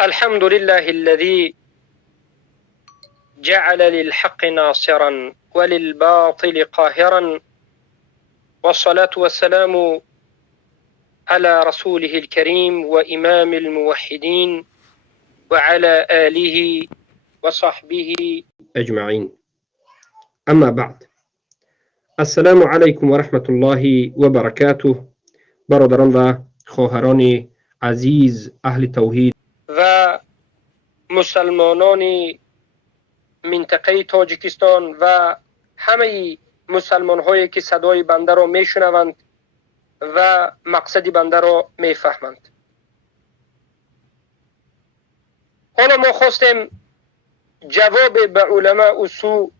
الحمد لله الذي جعل للحق ناصرا وللباطل قاهرا، والصلاة والسلام على رسوله الكريم وإمام الموحدين وعلى آله وصحبه أجمعين. أما بعد، السلام عليكم ورحمة الله وبركاته. برادران و خواهران عزیز اهل توحید و مسلمانان منطقه تاجیکستان و همه مسلمان هایی که صدای بنده را میشنوند و مقصد بنده را میفهمند. حالا ما خواستیم جواب به علماء سو،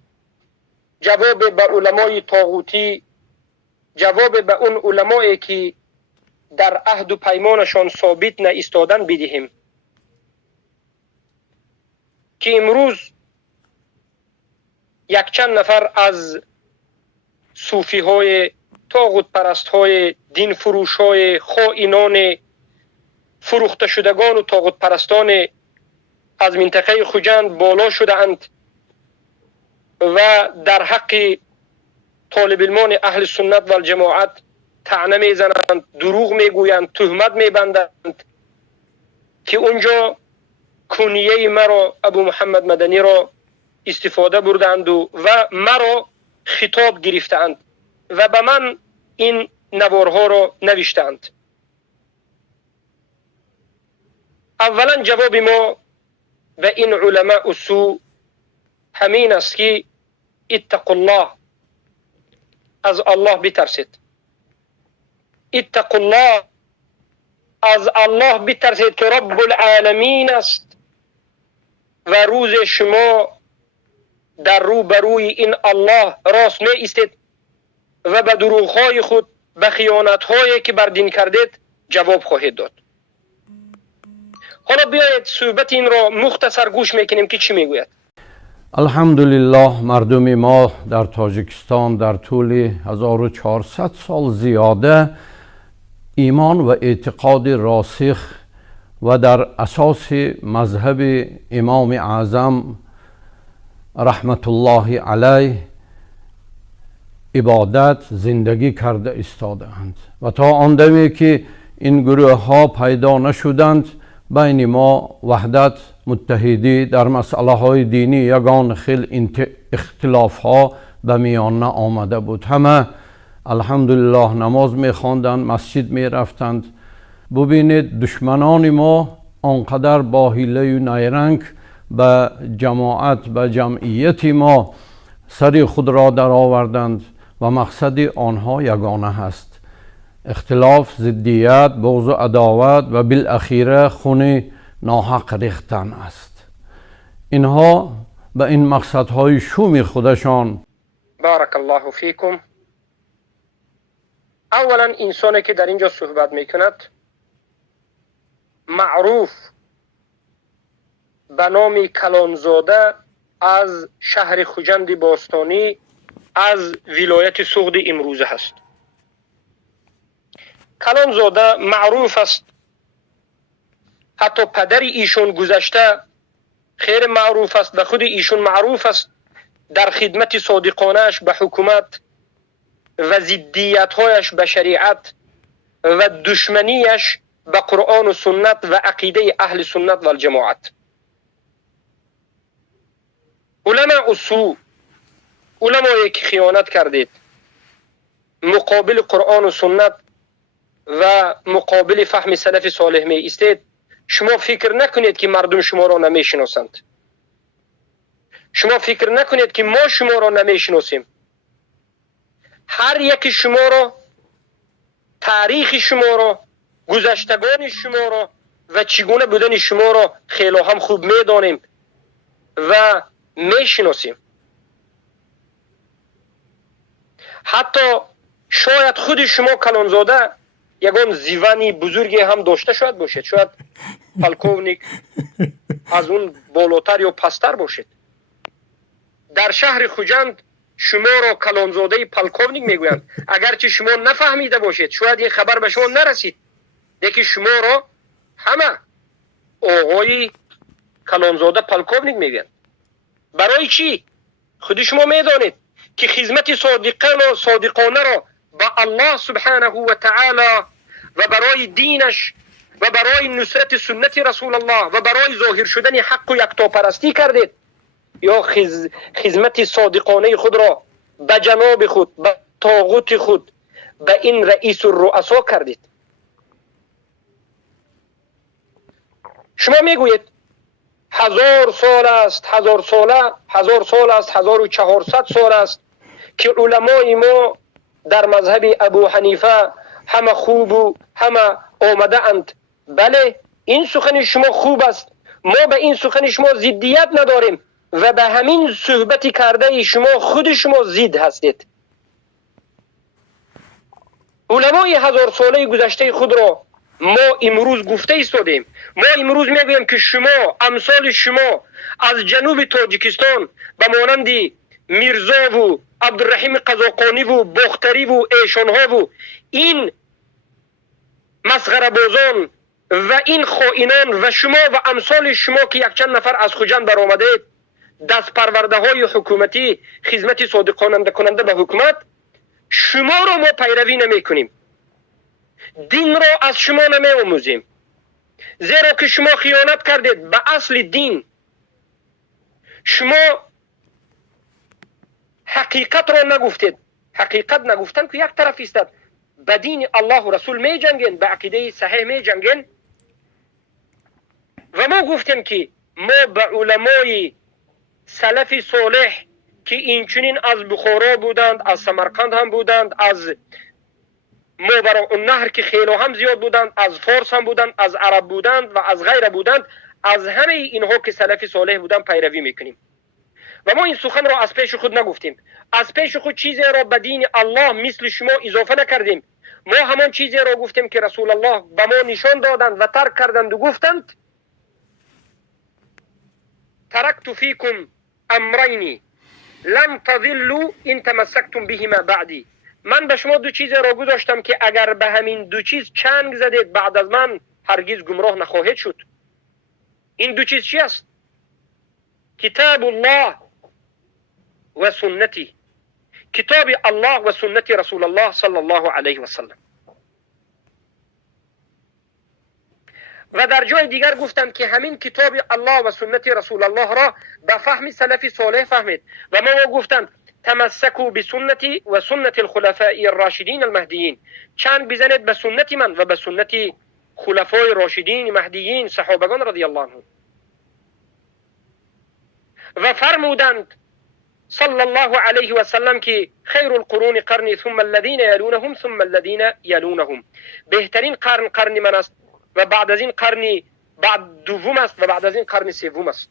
جواب به علمای طاغوتی، جواب به اون علمایی که در عهد و پیمانشان ثابت نایستادن بدهیم که امروز یک چند نفر از صوفی های طاغوت پرست های دین فروش های خائنان فروخته شدگان و طاغوت پرستان از منطقه خوجند بالا شده اند و در حق طالب علمان اهل سنت و الجماعت طعنه میزنند، دروغ میگویند، تهمت میبندند که اونجا کنیه مرا ابو محمد مدنی را استفاده بردند و مرا خطاب گرفتند و به من این نوارها را نوشتند. اولا جواب ما به این علماء سو همین است که اتقوا الله، از الله بترسید. اتقوا الله، از الله بترسید که رب العالمین است و روز شما در روبروی این الله راست می ایستید و به دروغ‌های خود، به خیانت‌هایی که بر دین کردید جواب خواهید داد. حالا بیایید صحبت این را مختصر گوش میکنیم که چی میگوید. الحمدلله مردم ما در تاجیکستان در طول 1400 سال زیاده ایمان و اعتقاد راسخ و در اساس مذهب امام اعظم رحمت الله علیه عبادت زندگی کرده ایستادند و تا آن دمی که این گروه ها پیدا نشدند بین ما وحدت متحدی در مسئله های دینی یگان خیل اختلاف ها به میان آمده بود. همه الحمدلله نماز می خواندند، مسجد می رفتند. ببینید دشمنان ما آنقدر با حیله و نیرنگ به جماعت، به جمعیت ما سر خود را در آوردند و مقصد آنها یگانه هست: اختلاف، ضدیت، بغض و عداوت و بالاخره خون ناحق ریختن است. اینها به این مقصدهای شوم خودشان. بارک الله فیکم. اولا انسانی که در اینجا صحبت میکند معروف به نام کلانزاده از شهر خوجند باستانی از ولایت سغد امروزه هست. کلانزاده معروف است، حتی پدر ایشون گذشته خیر معروف است و خود ایشون معروف است در خدمت صادقانهش به حکومت و ضدیت‌هایش به شریعت و دشمنیش به قرآن و سنت و عقیده اهل سنت و الجماعت. علماء سو، علمایی که خیانت کردید، مقابل قرآن و سنت و مقابل فهم سلف صالح می ایستید، شما فکر نکنید که مردم شما را نمیشناسند. شما فکر نکنید که ما شما را نمیشناسیم. هر یک شما را، تاریخ شما را، گذشتگان شما را و چگونه بودن شما را خیلی هم خوب میدانیم و میشناسیم. حتی شاید خود شما کلانزاده یگان زیوانی بزرگی هم داشته شاید باشید، شاید پلکونیک از اون بالاتر یا پستر باشید. در شهر خوجند شما را کلانزاده پلکونیک میگویند، اگرچه شما نفهمیده باشید، شاید این خبر به شما نرسید، لیکن شما را همه آقای کلانزاده پلکوونیک میگن. برای چی؟ خود شما میدانید که خدمت صادقانه را به الله سبحانه و تعالی و برای دینش و برای نصرت سنت رسول الله و برای ظاهر شدن حق و یکتاپرستی کردید، یا خدمت صادقانه خود را به جناب خود، به طاغوت خود، به این رئیس الرؤسا کردید؟ شما میگویید 1000 سال است، 1000 سال است، 1400 سال است که علمای ما در مذهب ابو حنیفه همه خوب و همه آمده اند. بله، این سخن شما خوب است، ما به این سخن شما ضدیت نداریم و به همین صحبت کرده شما خود شما ضد هستید. علمای 1000 ساله گذشته خود را ما امروز گفته ایستادیم. ما امروز میگوییم که شما، امثال شما از جنوب تاجیکستان به مانند میرزا و عبدالرحیم قزاقانی و بختری و ایشانها و این مسخره بازان و این خائنان و شما و امثال شما که یک چند نفر از خوجند برآمده دست پرورده های حکومتی خدمت صادقانه کننده به حکومت، شما را ما پیروی نمی کنیم، دین را از شما نمی آموزیم، زیرا که شما خیانت کردید به اصل دین. شما حقیقت را نگفتید. حقیقت نگفتن که یک طرف است. به دین الله و رسول می جنگین، به عقیده صحیح می جنگین. و ما گفتیم که ما به علمای سلف صالح که اینچنین از بخارا بودند، از سمرقند هم بودند، از ماوراء النهر که خیلی هم زیاد بودند، از فارس هم بودند، از عرب بودند و از غیره بودند، از همه اینها که سلف صالح بودند پیروی میکنیم. و ما این سخن را از پیش خود نگفتیم، از پیش خود چیزی را به دین الله مثل شما اضافه نکردیم. ما همان چیزی را گفتیم که رسول الله به ما نشان دادند و ترک کردند و گفتند ترکت فیکم امرین لن تضلوا ان تمسکتم بهما بعدی. من به شما دو چیز را گذاشتم که اگر به همین دو چیز چنگ زدید بعد از من هرگز گمراه نخواهید شد. این دو چیز چی است؟ کتاب الله و سنتی، کتاب الله و سنت رسول الله صلی الله علیه و سلم. و در جای دیگر گفتند که همین کتاب الله و سنت رسول الله را به فهم سلف صالح فهمید. و ما گفتند تمسکوا بسنتی و سنت الخلفاء الراشدین المهدیین، چنگ بزنید به سنت من و به سنت خلفای راشدین مهدیین صحابگان رضی الله عنهم. و فرمودند صلی الله علیه و سلم که خیر القرون قرنی ثم الذین یلونهم ثم الذین یلونهم، بهترین قرن من است و بعد از این قرنی بعد دوم است و بعد از این قرن سوم است.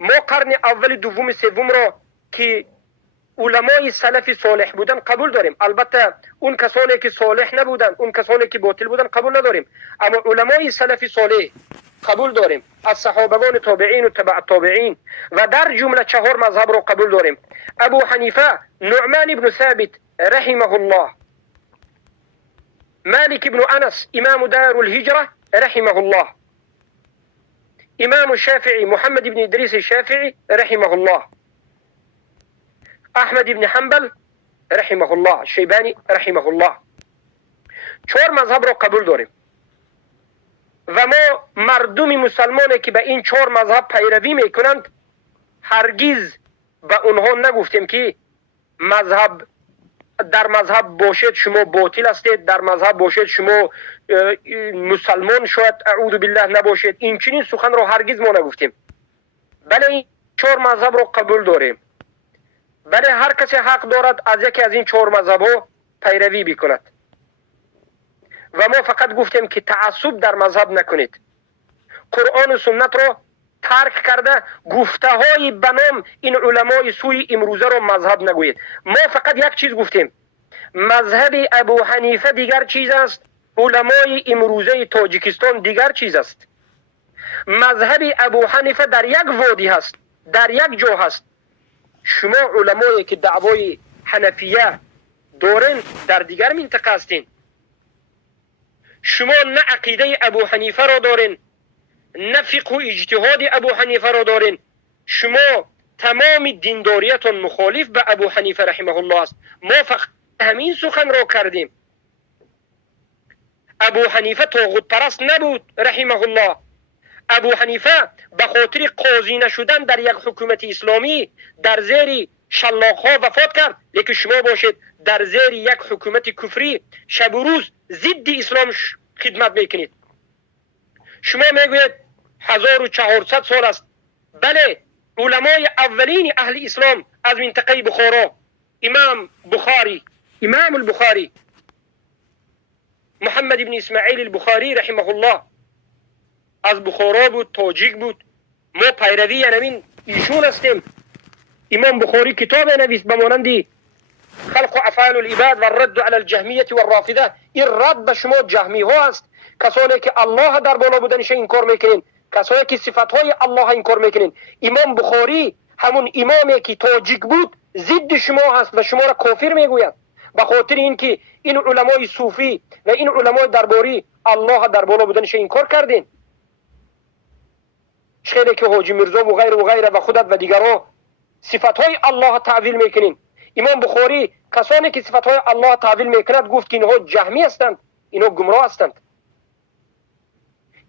ما قرن اول دوم سوم را که علمای سلف صالح بودن قبول داریم. البته اون کسانی که صالح نبودن، اون کسانی که باطل بودن قبول نداریم، اما علمای سلف صالح قبول داریم، از صحابگان تابعین و تبع تابعین و در جمله 4 مذهب را قبول داریم. ابو حنیفه، نعمان بن ثابت رحمه الله، مالک بن انس امام دار الهجره رحمه الله، امام الشافعي محمد بن ادریس الشافعي رحمه الله، احمد بن حنبل رحمه الله، شیبانی رحمه الله. 4 مذهب را قبول داریم و ما مردم مسلمانی که به این 4 مذهب پیروی میکنند هرگز به اونها نگفتیم که مذهب در مذهب باشید شما باطل هستید، در مذهب باشید شما مسلمان شاید اعوذ بالله نباشید. این چنین سخن را هرگز ما نگفتیم. بله این 4 مذهب را قبول داریم. بله هر کسی حق دارد از یکی از این 4 مذهب ها پیروی بکند و ما فقط گفتیم که تعصب در مذهب نکنید. قرآن و سنت را ترک کرده گفته های بنام این علمای سوی امروزه را مذهب نگوید. ما فقط یک چیز گفتیم، مذهب ابو حنیفه دیگر چیز است، علمای امروزه تاجیکستان دیگر چیز است. مذهب ابو حنیفه در یک وادی هست، در یک جا هست. شما علمایی که دعوای حنفیه دارین در دیگر منطقه هستین. شما نه عقیده ابو حنیفه را دارین، نه فقه و اجتهاد ابو حنیفه را دارین. شما تمام دینداریتون مخالف به ابو حنیفه رحمه الله است. ما فقط همین سخن را کردیم. ابو حنیفه طاغوت پرست نبود رحمه الله. ابو حنیفه به خاطر قاضی نشدن در یک حکومت اسلامی در زیر شلاق‌ها وفات کرد. لیکن شما باشید در زیر یک حکومت کفری شب و روز ضد اسلام خدمت میکنید. شما میگوید 1400 سال است. بله، علمای اولین اهل اسلام از منطقه بخارا، امام البخاری محمد بن اسماعیل البخاری رحمه الله از بخارا بود، تاجیک بود. ما پیروی همین ایشون هستیم. امام بخاری کتاب نویس به مانند خلق افعال العباد و الرد علی الجهمیه و الرافضه. این رد به شما جهمی ها است، کسانی که الله در بالا بودنش انکار میکنین، کسانی که صفات های الله انکار میکنین. امام بخاری همون امامی که تاجیک بود ضد شما هست و شما را کافر میگوید، به خاطر اینکه این علمای صوفی و این علمای درباری الله در بالا بودنش انکار کردین. خیلی که حاجی میرزا و غیره و خودت و دیگرها صفات های الله تعویل میکنین. امام بخاری کسانی که صفات های الله تعویل میکند گفت که اینها جهمی هستند، اینها گمراه هستند.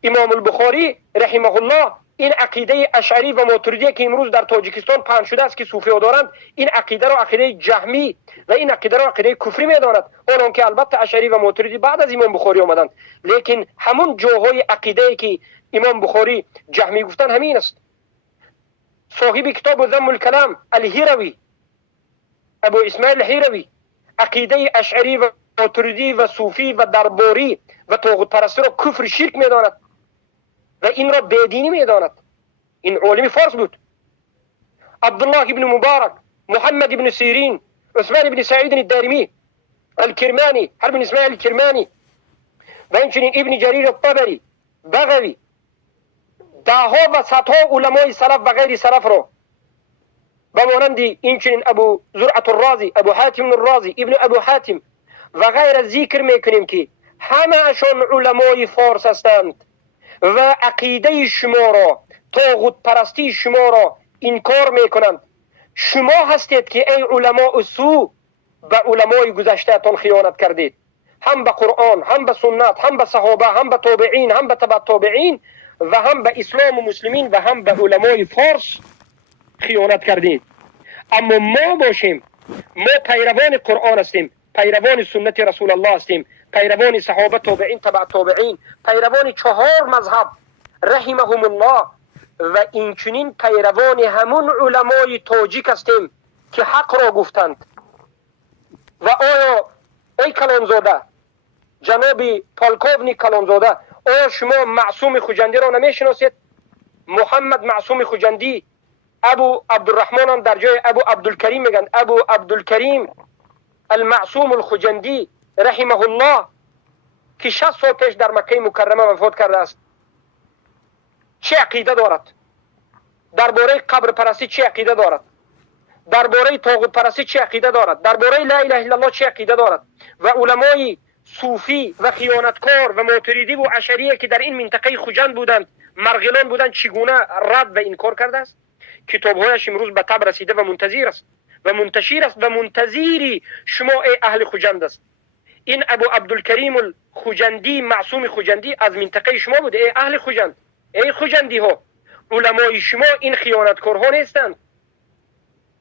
امام البخاری رحمه الله این عقیده اشعری و ماتریدی که امروز در تاجیکستان پهن شده است که صوفی ها دارند، این عقیده را عقیده جهمی و این عقیده را عقیده کفری میداند. آنان که البته اشعری و ماتریدی بعد از امام بخاری آمدند، لیکن همون جاهای عقیده که امام بخاری جهمی گفتن همین است. صاحب کتاب ذم الکلام الهیروی، ابو اسماعیل الهیروی، عقیده اشعری و ماتریدی و صوفی و درباری و طاغوت پرستی را کفر شرک میداند و این را بدینی میداند. این عالم فارس بود. عبدالله ابن مبارک، محمد ابن سیرین، عثمان ابن سعید الدارمی، الکرمانی، حرب اسماعیل الکرمانی و همچنین ابن جریر الطبری، بغوی، دهها و صدها علمای سلف و غیر سلف را به مانند اینچنین ابو زرعة الرازی، ابو حاتم الرازی، ابن ابو حاتم و غیر ذکر میکنیم که همه اشان علمای فارس هستند و عقیده شما را، طاغوت پرستی شما را انکار میکنند. شما هستید که ای علماء سو به علمای گذشته تان خیانت کردید، هم به قرآن، هم به سنت، هم به صحابه، هم به تابعین، هم به تبع تابعین و هم به اسلام و مسلمین و هم به علمای فارس خیانت کردید. اما ما باشیم، ما پیروان قرآن هستیم، پیروان سنت رسول الله هستیم، پیروان صحابه، تابعین، تبع تابعین، پیروان 4 مذهب رحمهم الله و اینچنین پیروان همون علمای تاجیک هستیم که حق را گفتند. و آیا ای کلانزاده، جناب پالکوونی کلانزاده، آیا شما معصوم خوجندی را نمیشناسید؟ محمد معصوم خوجندی، ابو عبدالرحمن هم در جای ابو عبدالکریم میگن، ابو عبدالکریم المعصوم الخوجندی رحمه الله که 60 سال پیش در مکه مکرمه وفات کرده است. چه عقیده دارد؟ درباره قبر پرستی چه عقیده دارد؟ درباره طاغوت پرستی چه عقیده دارد؟ درباره لا اله الا الله چه عقیده دارد؟ و علمای صوفی و خیانتکار و معتریدی و اشعریه که در این منطقه خوجند بودند، مرغلان بودند، چگونه رد و انکار کرده است؟ کتابهایش امروز به طبع رسیده و منتظر است و منتشر است و منتظری شما ای اهل خوجند است. این ابو عبدالکریم الخوجندی، معصوم خوجندی، از منطقه شما بود ای اهل خوجند، ای خوجندی ها. علمای شما این خیانتکارها نیستند،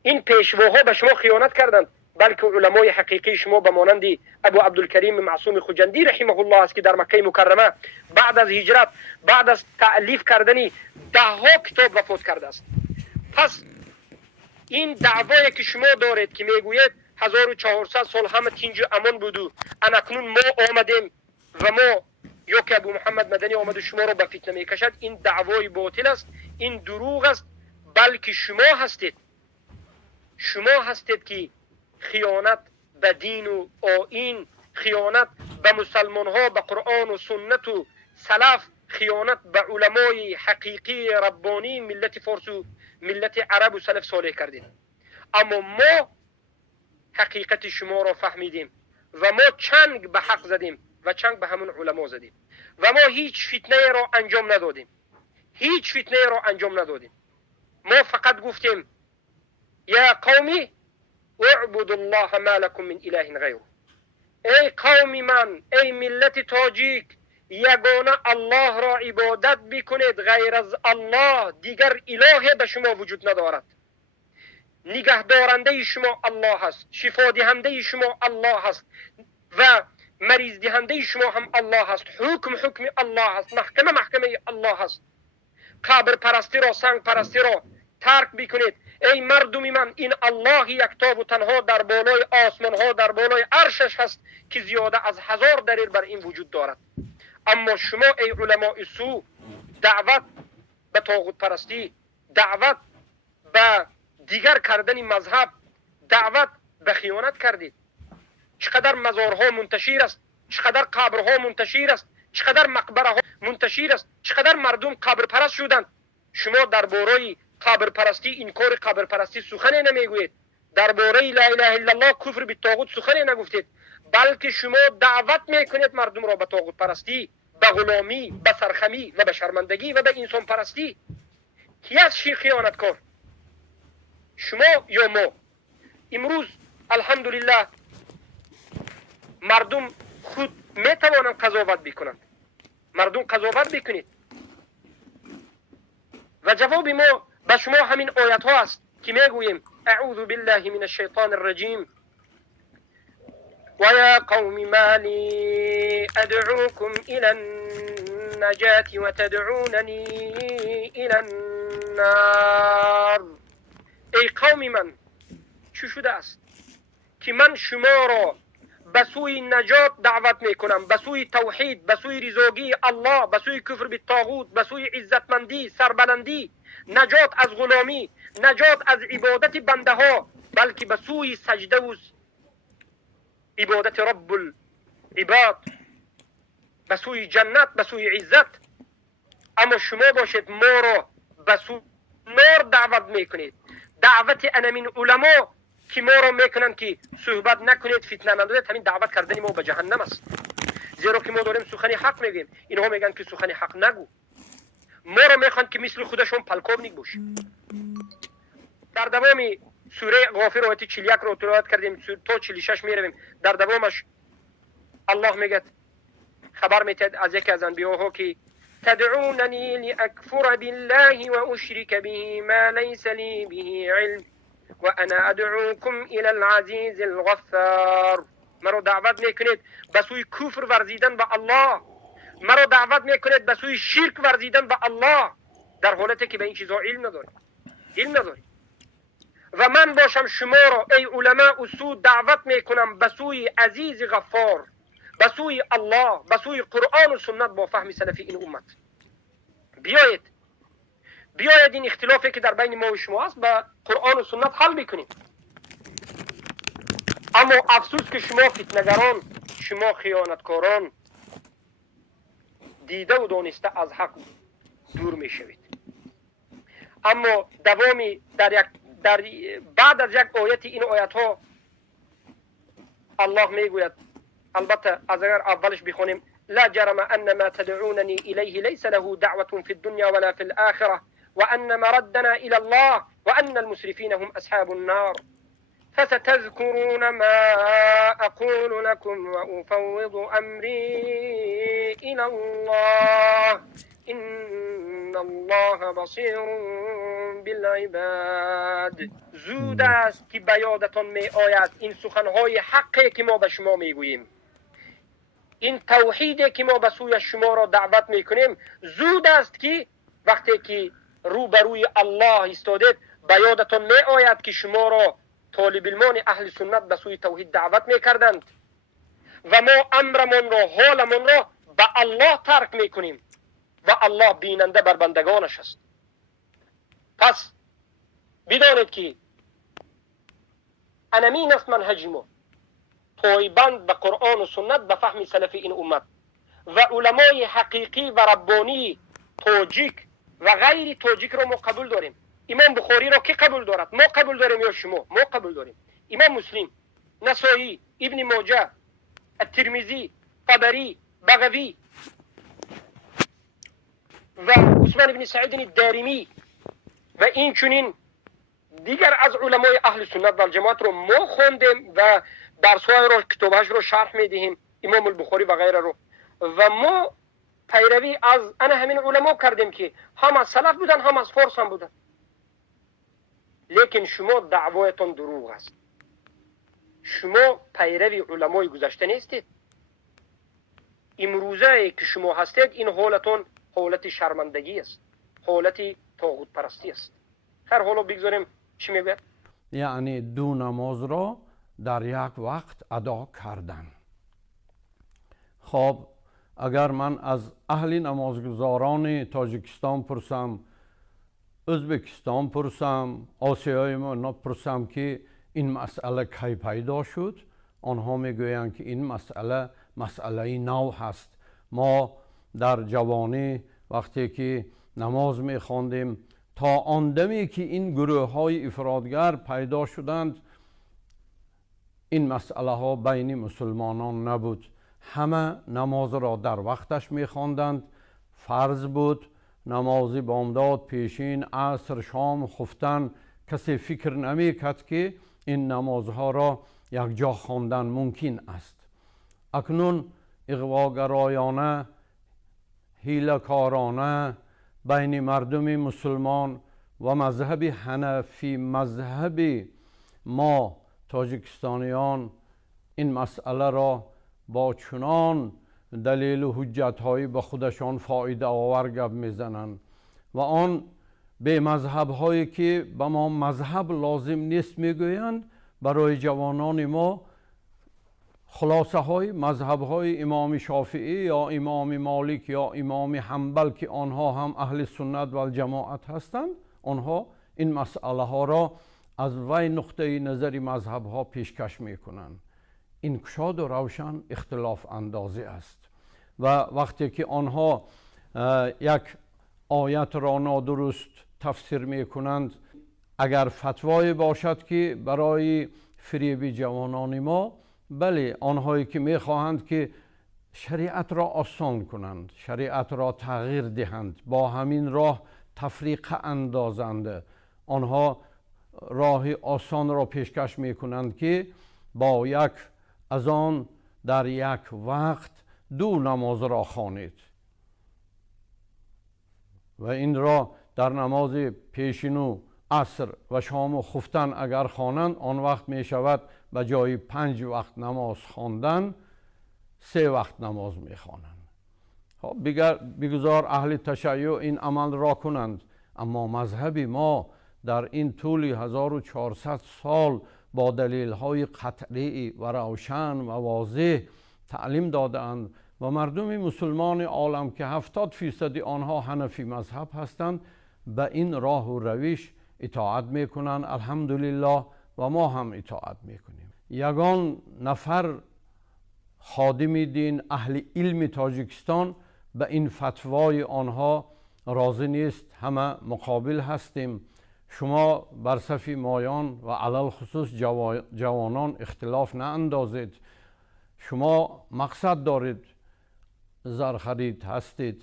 این پیشواها به شما خیانت کردند، بلکه علمای حقیقی شما به مانند ابو عبدالکریم معصوم خوجندی رحمه الله است که در مکه مکرمه بعد از هجرت، بعد از تألیف کردن 10 کتاب وفات کرده است. پس این دعوایی که شما دارید که میگوید 1400 سال همه تینج امان بودو، انکنون ما آمدیم و ما یا که ابو محمد مدنی آمد و شما را به فتنه میکشد، این دعوای باطل است، این دروغ است. بلکه شما هستید که خیانت به دین و آیین، خیانت به مسلمان ها، به قرآن و سنت و سلف، خیانت به علمای حقیقی ربانی ملت فارس و ملت عرب و سلف صالح کردید. اما ما حقیقت شما را فهمیدیم و ما چنگ به حق زدیم و چنگ به همون علما زدیم و ما هیچ فتنه را انجام ندادیم، هیچ فتنه را انجام ندادیم. ما فقط گفتیم یا قومی اعبدوا الله ما لكم من اله غیره. ای قوم من، ای ملت تاجیک، یگانه الله را عبادت بکنید، غیر از الله دیگر اله به شما وجود ندارد. نگهدارنده شما الله هست، شفا دهنده شما الله هست و مریض دهنده شما هم الله هست. حکم الله هست، محکمه الله هست. قبر پرستی را، سنگ پرستی را ترک بکنید. ای مردم من، این الله یکتا و تنها در بالای آسمان ها، در بالای عرشش هست که زیاده از 1000 دلیل بر این وجود دارد. اما شما ای علماء سو، دعوت به طاغوت پرستی، دعوت به دیگر کردن مذهب، دعوت به خیانت کردید. چقدر مزارها منتشر است، چقدر قبرها منتشر است، چقدر مقبره ها منتشر است، چقدر مردم قبر پرست شدند. شما درباره قبر پرستی، انکار قبر پرستی سخنی نمیگویید. درباره لا اله الا الله، کفر به طاغوت سخنی نگفتید، بلکه شما دعوت میکنید مردم را به طاغوت پرستی، به غلامی، به سرخمی و به شرمندگی و به انسان پرستی. کی است خیانتکار؟ شما یا ما؟ امروز الحمدلله مردم خود میتوانند قضاوت بکنند. مردم قضاوت بکنید. و جواب ما به شما همین آیت ها است که میگوییم اعوذ بالله من الشیطان الرجیم و یا قوم ما لی ادعوکم الى النجاة و تدعوننی الى النار. ای قوم من، چی شده است که من شما را به سوی نجات دعوت میکنم، به سوی توحید، به سوی رضاگی الله، به سوی کفر بالطاغوت، به سوی عزتمندی، سربلندی، نجات از غلامی، نجات از عبادت بنده ها، بلکه به سوی سجده و عبادت رب العباد، به سوی جنت، به سوی عزت. اما شما باشید ما را به سوی نار دعوت میکنید. دعوت انمین علما که ما را میکنن که صحبت نکنید، فتنه ندارید، همین دعوت کردن ما به جهنم است. زیرا که ما داریم سخن حق میگیم، اینها میگن که سخن حق نگو. ما را میخوان که مثل خودشون پلکابنیک باشیم. در دوام سوره غافر آیت 41 رو تلاوت کردیم تا 46 میرویم. در دوامش الله میگه، خبر میتید از یکی از انبیاها که تدعوننی لاکفر بالله و اشرک به ما لیس لی به علم و انا ادعوکم الى العزیز الغفار. مرا دعوت میکنید به سوی کفر ورزیدن به الله، مرا دعوت میکنید به سوی شرک ورزیدن به الله، در حالتی که به این چیزها علم نداری. و من باشم شما را ای علماء اصول دعوت میکنم به سوی عزیز غفار، به سوی الله، به سوی قرآن و سنت با فهم سلفی این امت. بیایید این اختلافی که در بین ما و شما است با قرآن و سنت حل بکنیم. اما افسوس که شما فتنگران، شما خیانتکاران دیده و دانسته از حق دور می شوید. اما دوامی در بعد از یک آیت این آیت ها الله می گوید، البته از اگر اولش بخونیم لا جرم ان ما تدعونني الیه لیس له دعوة فی الدنیا ولا فی الاخره وأن مردنا إلى الله وأن المسرفين هم أصحاب النار فستذكرون ما أقول لكم وأفوض أمري إلى الله إن الله بصير بالعباد. زود است که به یادتان می آید این سخنهای حقی که ما به شما می گوییم، این توحیدی که ما به سوی شما را دعوت می کنیم. زود است که وقتی که روبروی الله استادید به یادتان می آید که شما را طالب علمان اهل سنت به سوی توحید دعوت می کردند و ما امرمان را، حالمان را به الله ترک می کنیم و الله بیننده بر بندگانش است. پس بدانید که انمین است منهج ما، پایبند به قرآن و سنت به فهم سلف این امت و علمای حقیقی و ربانی تاجیک و غیر تاجیک را ما قبول داریم. امام بخاری را کی قبول دارد؟ ما قبول داریم یا شما؟ ما قبول داریم. امام مسلم، نسائی، ابن ماجه، الترمذی، طبری، بغوی و عثمان بن سعید الدارمی و این چنین دیگر از علمای اهل سنت و الجماعت رو ما خوندیم و درس‌های رو کتابش رو شرح میدهیم، امام البخاری و غیره رو، و ما پیروی از همین علما کردیم که هم از سلف بودن هم از فارس هم بودن. لیکن شما دعوایتون دروغ است، شما پیروی علمای گذشته نیستید. امروزه که شما هستید این حالتون حالت شرمندگی است، حالت طاغوت پرستی است. خیر حالا بگذاریم چی میگه؟ یعنی دو نماز را در یک وقت ادا کردن. خب اگر من از اهل نمازگزاران تاجیکستان پرسم، ازبکستان پرسم، آسیای ما پرسم که این مسئله کی پیدا شد، آنها میگویند که این مسئله نو هست. ما در جوانی وقتی که نماز میخواندیم تا آن دمی که این گروه های افرادگر پیدا شدند این مسئله ها بین مسلمانان نبود. همه نماز را در وقتش میخواندند، فرض بود. نماز بامداد، پیشین، عصر، شام، خفتن، کسی فکر نمیکرد که این نمازها را یک جا خواندن ممکن است. اکنون اغواگرایانه، حیله‌کارانه بین مردم مسلمان و مذهب حنفی، مذهب ما تاجیکستانیان، این مسئله را با چنان دلیل و حجت‌هایی به خودشان فایده آور گپ میزنند و آن به مذهب‌هایی که به ما مذهب لازم نیست میگویند برای جوانان ما خلاصه های مذهب های امام شافعی یا امام مالک یا امام حنبل که آنها هم اهل سنت و الجماعت هستند، آنها این مسئله ها را از وی نقطه نظر مذهب ها پیشکش میکنند. این گشاد و روشن اختلاف اندازی است و وقتی که آنها یک آیت را نادرست تفسیر میکنند، اگر فتوای باشد که برای فریب جوانان ما، بله آنهایی که میخواهند که شریعت را آسان کنند، شریعت را تغییر دهند، با همین راه تفریق اندازند، آنها راه آسان را پیشکش میکنند که با یک اذان در یک وقت دو نماز را خوانید و این را در نماز پیشین و عصر و شام و خفتن اگر خوانند، آن وقت می شود به جای 5 وقت نماز خواندن 3 وقت نماز می خوانند. خب بگذار اهل تشیع این عمل را کنند، اما مذهب ما در این طول 1400 سال با دلیل های قطعی و روشن و واضح تعلیم دادند و مردم مسلمان عالم که 70% آنها حنفی مذهب هستند به این راه و روش اطاعت میکنند. الحمدلله و ما هم اطاعت میکنیم. یگان نفر خادم دین اهل علم تاجیکستان به این فتوای آنها راضی نیست، همه مقابل هستیم. شما بر صف مایان و علل خصوص جوانان اختلاف نه اندازید. شما مقصد دارید، زرخرید هستید،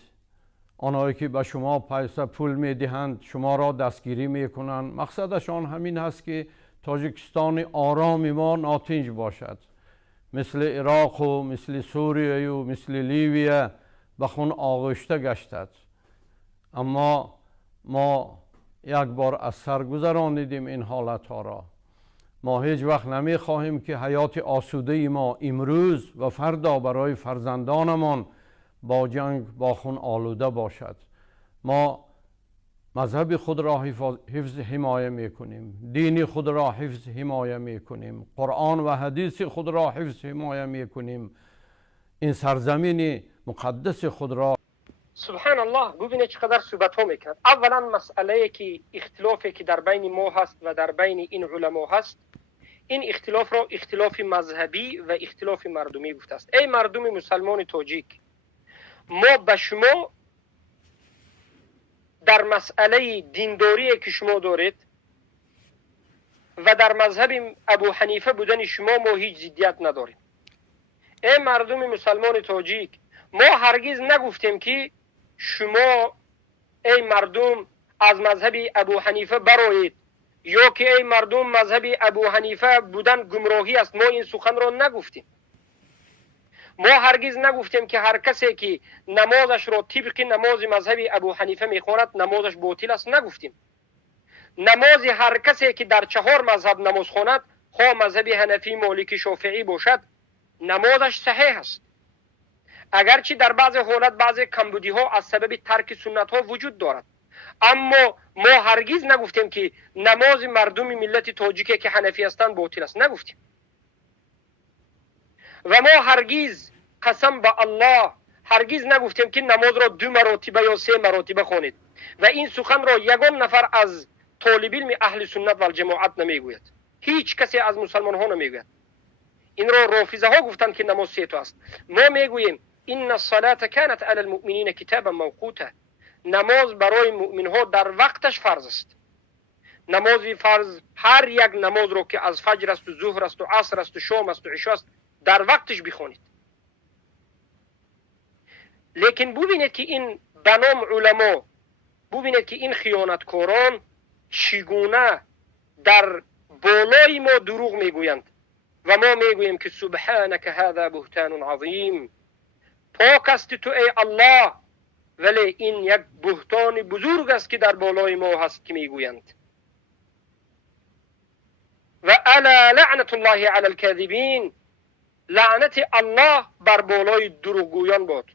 آنهایی که به شما پیسه پول میدهند شما را دستگیری میکنند، مقصدشان همین هست که تاجیکستان آرام ما ناتنج باشد، مثل عراق و مثل سوریه و مثل لیبیه به خون آغشته گشتد. اما ما یک بار از سر گذراندیم این حالت ها را. ما هیچ وقت نمی خواهیم که حیات آسوده ما امروز و فردا برای فرزندانمان با جنگ با خون آلوده باشد. ما مذهب خود را حفظ حمایه میکنیم، دین خود را حفظ حمایه میکنیم، قرآن و حدیث خود را حفظ حمایه میکنیم، این سرزمین مقدس خود را. سبحان الله، ببینید چقدر صحبت ها میکرد. اولا مسئله که اختلافی که در بین ما هست و در بین این علما هست، این اختلاف را اختلاف مذهبی و اختلاف مردمی گفته است. ای مردم مسلمان تاجیک، ما به شما در مسئله دینداری که شما دارید و در مذهب ابو حنیفه بودن شما ما هیچ ضدیت نداریم. ای مردم مسلمان تاجیک، ما هرگز نگفتیم که شما ای مردم از مذهب ابو حنیفه برآیید، یا که ای مردم مذهب ابو حنیفه بودن گمراهی است. ما این سخن را نگفتیم. ما هرگز نگفتیم که هر کسی که نمازش را طبق نماز مذهب ابو حنیفه میخواند نمازش باطل است. نگفتیم. نماز هر کسی که در 4 مذهب نماز خواند، خواه مذهب حنفی، مالکی، شافعی باشد، نمازش صحیح است. اگرچه در بعض حالت بعض کمبودی ها از سبب ترک سنت ها وجود دارد، اما ما هرگز نگفتیم که نماز مردم ملت تاجیک که حنفی هستند باطل است. نگفتیم. و ما هرگز، قسم به الله، هرگز نگفتیم که نماز را 2 مراتبه یا 3 مراتبه خوانید. و این سخن را یگان نفر از طالب علم اهل سنت و الجماعت نمیگوید. هیچ کسی از مسلمان ها نمیگوید. این را رافضه ها گفتند که نماز 3 تا است. ما میگوییم ان الصلاه كانت على المؤمنین کتابا موقوتا. نماز برای مؤمن ها در وقتش فرض است. نماز فرض، هر یک نماز رو که از فجر است و ظهر است و عصر است و شام است و عشا است، در وقتش بخونید. لیکن ببینید که این بنام علما، ببینید که این خیانتکاران چگونه در بالای ما دروغ میگویند و ما میگوییم که سبحانك هذا بهتان عظیم. پاک است تو ای الله، ولی این یک بهتان بزرگ است که در بالای ما هست که میگویند. و الا لعنت الله علی الكاذبین. لعنت الله بر بالای دروغگویان باد.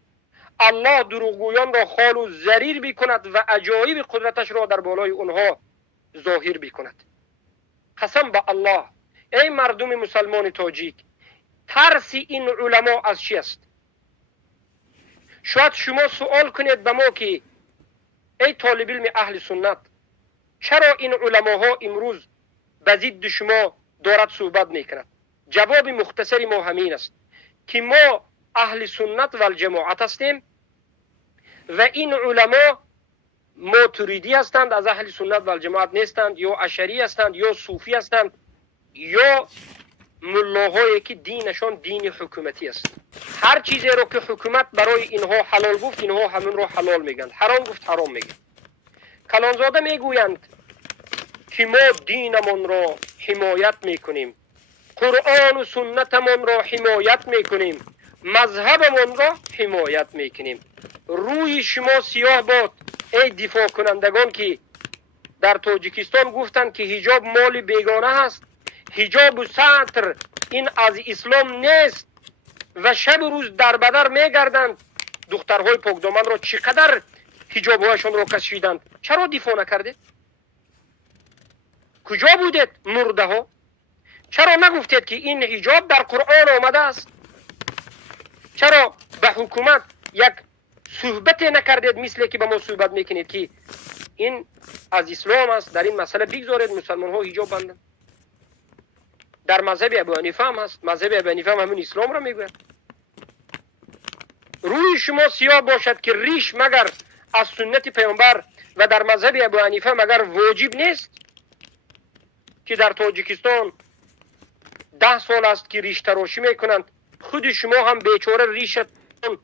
الله دروغگویان را خال و ضریر بکند و عجایب قدرتش را در بالای اونها ظاهر بکند. قسم به الله، ای مردم مسلمان تاجیک، ترس این علما از چی است؟ شاید شما سوال کنید به ما که ای طالب علم اهل سنت، چرا این علماها امروز به ضد شما دارد صحبت میکند؟ جواب مختصری ما همین است که ما اهل سنت و الجماعت هستیم و این علما ماتریدی هستند، از اهل سنت و الجماعت نیستند، یا اشعری هستند، یا صوفی هستند، یا ملاهایی که دینشان دین حکومتی است. هر چیزی رو که حکومت برای اینها حلال گفت، اینها همون رو حلال میگن، حرام گفت حرام میگن. کلانزاده میگویند که ما دینمون را حمایت میکنیم، قرآن و سنتمون را حمایت میکنیم، مذهبمون را حمایت میکنیم. روی شما سیاه باد ای دفاع کنندگان که در تاجیکستان گفتند که حجاب مال بیگانه هست، حجاب و ستر این از اسلام نیست و شب و روز در بدر میگردند. دخترهای پاکدامن را چقدر حجابهایشان را کشیدند. چرا دفاع نکردید؟ کجا بودید مرده ها؟ چرا نگفتید که این حجاب در قرآن آمده است؟ چرا به حکومت یک صحبت نکردید مثل که به ما صحبت میکنید که این از اسلام است، در این مسئله بگذارید مسلمان ها حجاب بندن؟ در مذهب ابو حنیفه هم هست. مذهب ابو حنیفه هم همون اسلام را میگوید. روی شما سیاه باشد که ریش مگر از سنت پیامبر و در مذهب ابو حنیفه مگر واجب نیست که در تاجیکستان 10 سال است که ریش تراشی میکنند. خود شما هم بیچاره ریشتون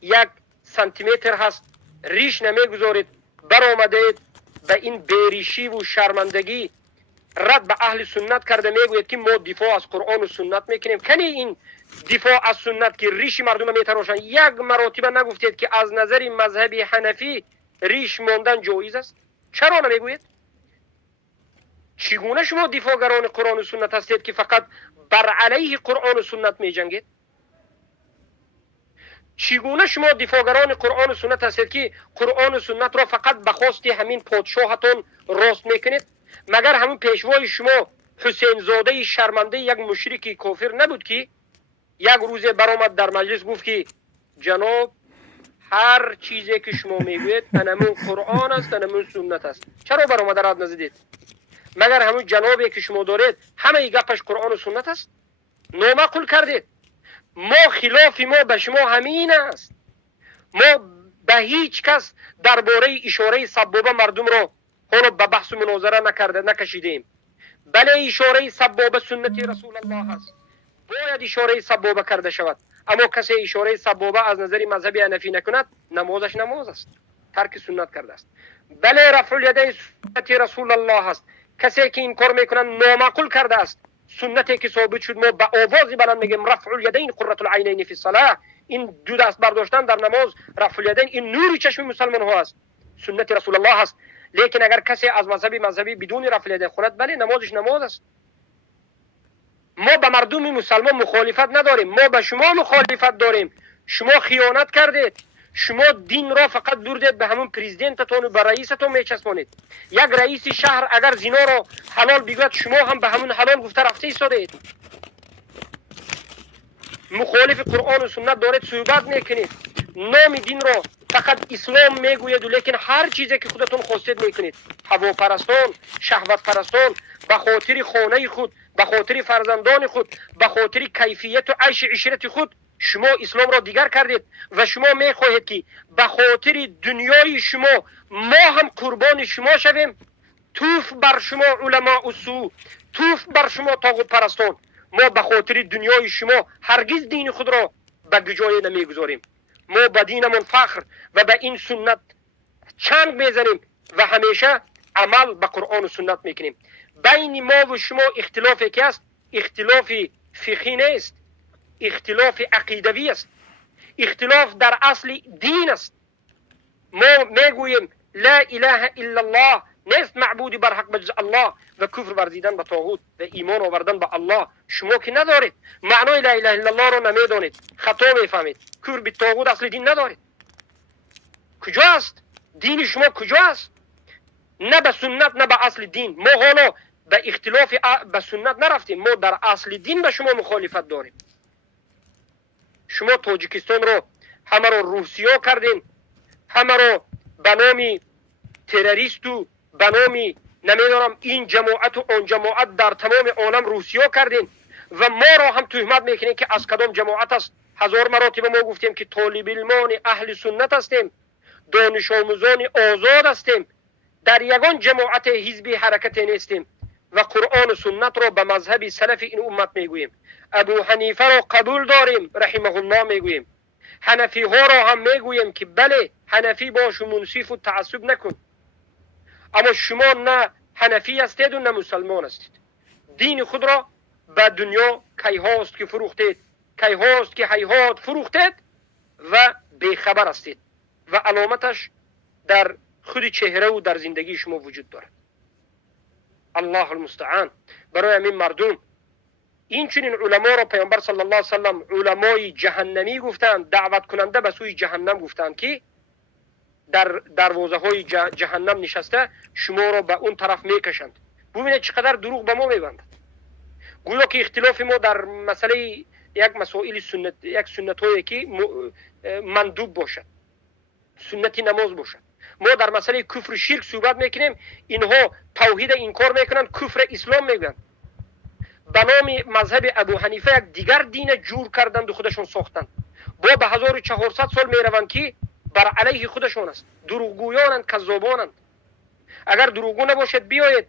1 سانتیمتر هست، ریش نمیگذارید. برآمدید به این بیریشی و شرمندگی رد به اهل سنت کرده میگوید که ما دفاع از قرآن و سنت میکنیم. کنی این دفاع از سنت که ریش مردم میتراشن، 1 مرتبه نگفتید که از نظر مذهبی حنفی ریش ماندن جایز است؟ چرا نمیگوید؟ چگونه شما دفاعگران قرآن و سنت هستید که فقط بر علیه قرآن و سنت می جنگید؟ چگونه شما دفاعگران قرآن و سنت هستید که قرآن و سنت را فقط به خواست همین پادشاهتون راست میکنید؟ مگر همون پیشوای شما حسین زاده شرمنده یک مشرک کافر نبود که یک روز برآمد در مجلس گفت که جناب هر چیزی که شما میگوید انمون قرآن است، انمون سنت است؟ چرا برآمد رد نزدید؟ مگر همون جنابی که شما دارید همه گپش قرآن و سنت است؟ نامعقول کردید. ما خلاف ما به شما همین است. ما به هیچ کس درباره اشاره سبابه مردم را حالا به بحث و مناظره نکشیدیم. بله اشاره سبابه سنت رسول الله است، باید اشاره سبابه کرده شود. اما کسی اشاره سبابه از نظر مذهبی حنفی نکند، نمازش نماز است. ترک سنت کرده است. بله رفع الیدین سنت رسول الله هست. کسی که این کار میکنن نامعقول کرده است. سنتی که ثابت شد ما با آوازی بلند میگیم رفع الیدین قرة العینین فی الصلاة، این دو دست برداشتن در نماز، رفع الیدین این نور چشم مسلمان ها است، سنت رسول الله هست. لیکن اگر کسی از مذهبی بدون رفع الیدین خورد، بله نمازش نماز است. ما به مردم مسلمان مخالفت نداریم، ما به شما مخالفت داریم. شما خیانت کردید، شما دین را فقط بردید به همون پرزیدنتتون و به رئیستون میچسبانید. یک رئیس شهر اگر زنا را حلال بگوید، شما هم به همون حلال گفته رفته ایستادید. مخالف قرآن و سنت دارید صحبت میکنید، نام دین را فقط اسلام میگوید، لیکن هر چیزی که خودتون خواستید میکنید. هواپرستان، شهوت پرستان، به خاطر خانه خود، به خاطر فرزندان خود، به خاطر کیفیت و عیش عشرت خود شما اسلام را دیگر کردید و شما میخواهید که به خاطر دنیای شما ما هم قربان شما شویم. توف بر شما علماء السوء، توف بر شما طاغوت پرستان. ما به خاطر دنیای شما هرگز دین خود را به گجای نمیگذاریم. ما به دینمون فخر و به این سنت چنگ میزنیم و همیشه عمل به قرآن و سنت میکنیم. بین ما و شما اختلافی که است، اختلاف فقهی نیست، اختلاف عقیدوی است، اختلاف در اصل دین است. ما میگوییم لا اله الا الله، نیست معبودی بر حق بجز الله، و کفر ورزیدن به طاغوت و ایمان آوردن به الله. شما که ندارید، معنای لا اله الا الله رو نمیدانید، خطا میفهمید. کفر به طاغوت اصل دین ندارید. کجا است دین شما؟ کجا است؟ نه به سنت نه به اصل دین. ما حالا به اختلاف به سنت نرفتیم، ما در اصل دین به شما مخالفت داریم. شما تاجیکستان رو همه رو روسیا کردین، همه رو به نام تروریست و به نام نمیدونم این جماعت و آن جماعت در تمام عالم روسیا کردین و ما را هم تهمت میکنین که از کدام جماعت است. هزار مراتب ما گفتیم که طالب علمان اهل سنت هستیم، دانش آموزان آزاد هستیم، در یگان جماعت حزبی حرکت نیستیم و قرآن و سنت را به مذهب سلف این امت میگوییم. ابو حنیفه را قبول داریم رحمه الله میگوییم. حنفی ها را هم میگوییم که بله حنفی باش و منصف و تعصب نکن. اما شما نه حنفی هستید و نه مسلمان هستید. دین خود را به دنیا کی هاست که فروختید، کی هاست که هیهات فروختید و بیخبر هستید و علامتش در خود چهره و در زندگی شما وجود دارد. الله المستعان. برای همین مردم این چنین علما را پیامبر صلی الله علیه وسلم علمای جهنمی گفتند، دعوت کننده به سوی جهنم گفتند که در دروازه های جهنم نشسته شما را به اون طرف میکشند. ببینید چقدر دروغ به ما میبندند. گویا که اختلاف ما در مسئله یک مسائل سنت، یک سنت هایی که مندوب باشد، سنتی نماز باشد. ما در مسئله کفر و شرک صحبت میکنیم، اینها توحید انکار میکنند، کفر اسلام میگن. به نام مذهب ابو حنیفه یک دیگر دین جور کردند و خودشون ساختند. با به 1400 سال میروند که بر علیه خودشون است. دروغگویانند، کذابانند. اگر دروغگو نباشد بیایید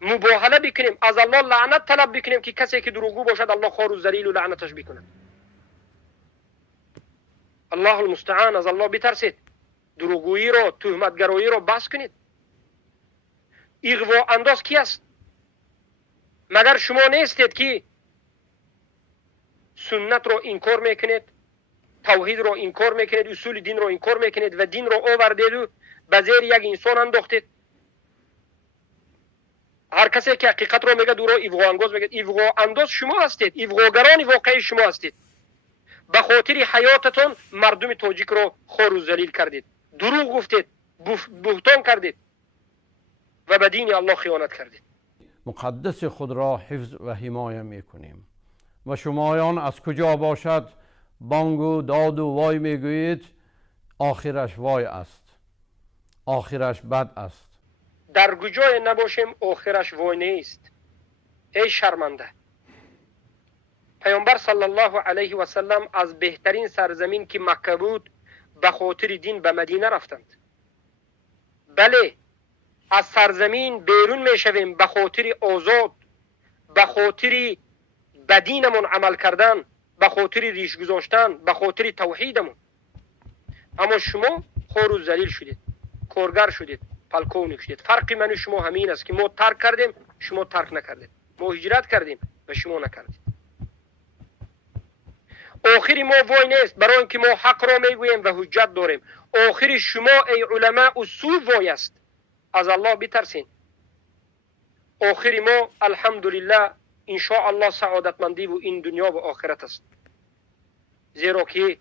مباهله بکنیم، از الله لعنت طلب بکنیم که کسی که دروغگو باشد الله خوار و ذلیل و لعنتش بکنه. الله المستعان. از الله بترسید، دروغگویی را، تهمتگرایی را بس کنید. اغوا انداز کی است؟ مگر شما نیستید که سنت را انکار میکنید، توحید را انکار میکنید، اصول دین را انکار میکنید و دین را آوردید و به زیر یک انسان انداختید؟ هر کسی که حقیقت را میگه دورا اغوا انداز میگه. اغوا انداز شما هستید، اغواگران واقعی شما هستید. به خاطر حیاتتون مردم تاجیک را خوار و ذلیل کردید، دروغ گفتید، بهتان کردید و به دین الله خیانت کردید. مقدس خود را حفظ و حمایه میکنیم و شمایان از کجا باشد بانگ و داد و وای میگویید، آخرش وای است، آخرش بد است. در کجای نباشیم آخرش وای نیست. ای شرمنده. پیامبر صلی الله علیه و سلم از بهترین سرزمین که مکه بود به خاطر دین به مدینه رفتند. بله از سرزمین بیرون میشویم به خاطر آزاد، به خاطر به دینمون عمل کردن، به خاطر ریش گذاشتن، به خاطر توحیدمون. اما شما خوار و ذلیل شدید. کارگر شدید، پالکونیک شدید. فرق من و شما همین است که ما ترک کردیم، شما ترک نکردید. ما هجرت کردیم و شما نکردید. آخری ما وای نیست، برای اینکه ما حق را میگوییم و حجت داریم. آخری شما ای علماء اصول وای است. از الله بترسین. آخری ما الحمدلله ان شاء الله سعادتمندی و این دنیا و آخرت است. زیرا که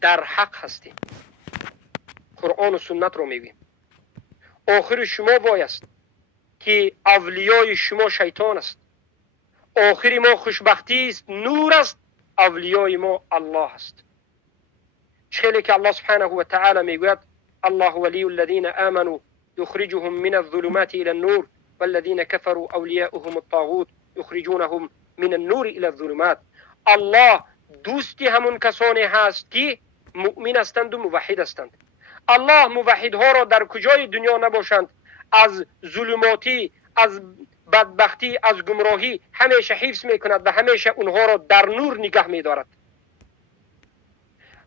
در حق هستیم. قرآن و سنت رو میگیم. آخر شما وای است که اولیای شما شیطان است. آخر ما خوشبختی است، نور است. اولیای ما الله است. چخیلی که الله سبحانه و تعالی میگوید الله ولی الذین آمنوا یخرجهم من الظلمات الى النور والذین كفروا اولیاؤهم الطاغوت یخرجونهم من النور الى الظلمات. الله دوستی همون کسانی هست که مؤمن هستند و موحد هستند. الله موحدها را در کجای دنیا نباشند از ظلماتی، از بدبختی، از گمراهی همیشه حفظ میکند و همیشه اونها را در نور نگه میدارد.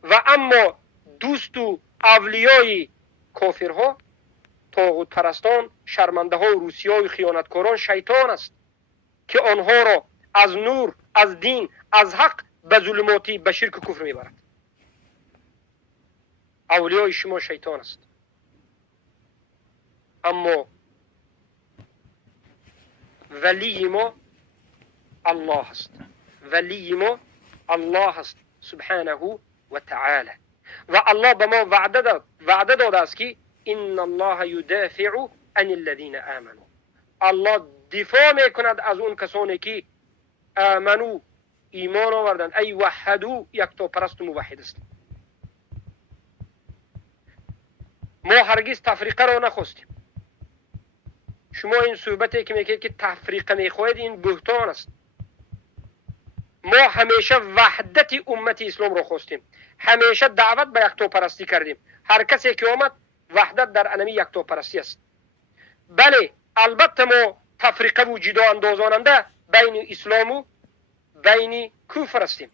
و اما دوست و اولیای کافرها، طاغوت پرستان، شرمنده ها و روسیای خیانتکاران شیطان است که آنها را از نور، از دین، از حق به ظلماتی، به شرک و کفر میبرد. اولیای شما شیطان است. اما ولی ما الله است. ولی ما الله است سبحانه و تعالی. و الله به ما وعده داده است که ان الله یدافع عن الذین آمنوا. الله دفاع میکند از اون کسانی که آمنو، ایمان آوردند، ای وحدو، یکتا پرست و موحد است. ما هرگز تفریقه را نخواستیم. شما این صحبتی که میگید که تفریقه میخواهید این بهتان است. ما همیشه وحدت امت اسلام را خواستیم. همیشه دعوت به یکتا پرستی کردیم. هر کسی که آمد وحدت در انمی یکتا پرستی است. بله البته ما تفریقه و جدا اندازاننده بین اسلام و بین کفر هستیم.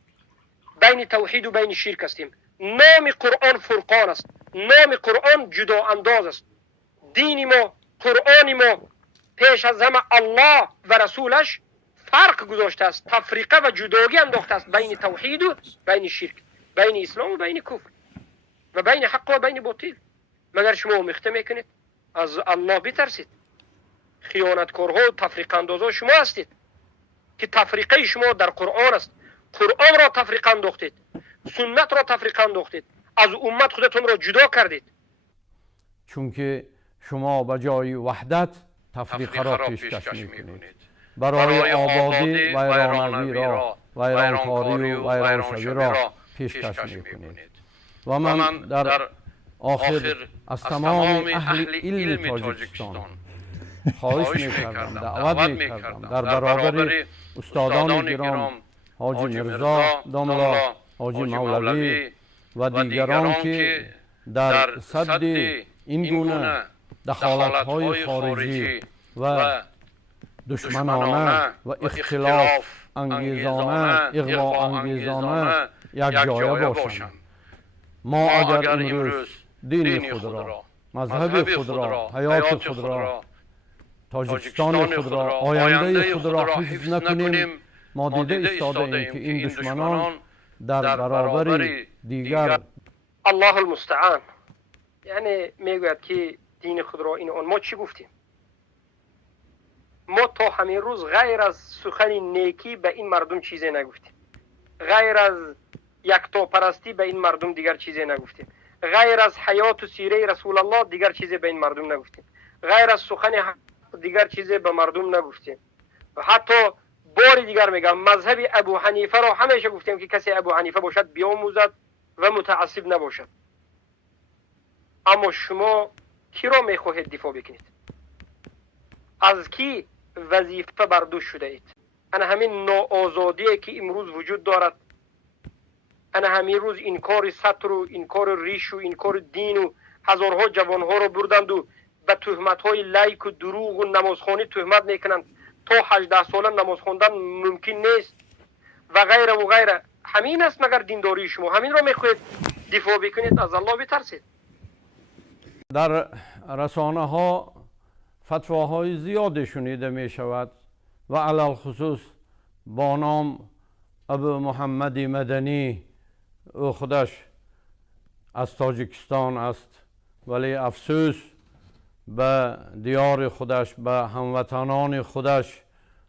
بین توحید و بین شرک هستیم. نام قرآن فرقان است. نام قرآن جدا انداز است. دین ما، قرآن ما پیش از همه الله و رسولش فرق گذاشته است. تفریقه و جداگی انداخته است بین توحید و بین شرک، بین اسلام و بین کفر و بین حق و بین باطل. مگر شما مخته میکنید؟ از الله بترسید. خیانتکارها و تفریقه اندازها شما هستید که تفریقه شما در قرآن است. قرآن را تفریقه انداختید، سنت را تفریقه انداختید، از امت خودتون را جدا کردید. چون که شما به جای وحدت تفریقه را پیشکش میکنید. برای آبادی ویرانوی را، ویرانکاری و ویرانشوی را پیشکش میکنید. و من در آخر از تمام اهل علم تاجیکستان خواهش میکردم، دعوت میکردم در برابر استادان گرام حاجی مرزا داملا، حاجی مولوی و دیگران که در صد این گونه دخالت‌های خارجی و دشمنانه و اختلاف انگیزانه، اغوا انگیزانه یک جایه باشند. ما اگر امروز دین خود را، مذهب خود را، حیات خود را، تاجیکستان خود را، آینده خود را حفظ نکنیم، ما دیده ایستاده ایم که این دشمنان در برابر دیگر. الله المستعان. یعنی میگوید که دین خود را این ما چی گفتیم؟ ما تا همین روز غیر از سخن نیکی به این مردم چیزی نگفتیم. غیر از یکتا پرستی به این مردم دیگر چیزی نگفتیم. غیر از حیات و سیره رسول الله دیگر چیزی به این مردم نگفتیم. غیر از سخن حق دیگر چیزی به مردم نگفتیم. و حتی بار دیگر میگم مذهب ابو حنیفه را همیشه گفتیم که کسی ابو حنیفه باشد بیاموزد و متعصب نباشد. اما شما کی را میخواهید دفاع بکنید؟ از کی وظیفه بر دوش شده اید؟ انا همین ناآزادی که امروز وجود دارد، انا همین روز این کار سطر و این کار ریش و این کار دین و هزارها جوانها را بردند و به تهمت‌های لایک و دروغ و نمازخوانی تهمت میکنند. تا 18 ساله نماز خواندن ممکن نیست و غیره و غیره. همین است مگر دینداری شما؟ همین را میخواهید دفاع بکنید؟ از الله بترسید. در رسانه ها فتواهای زیادی شنیده می شود و علل خصوص با نام ابو محمد مدنی، او خودش از تاجیکستان است ولی افسوس به دیار خودش، به هموطنان خودش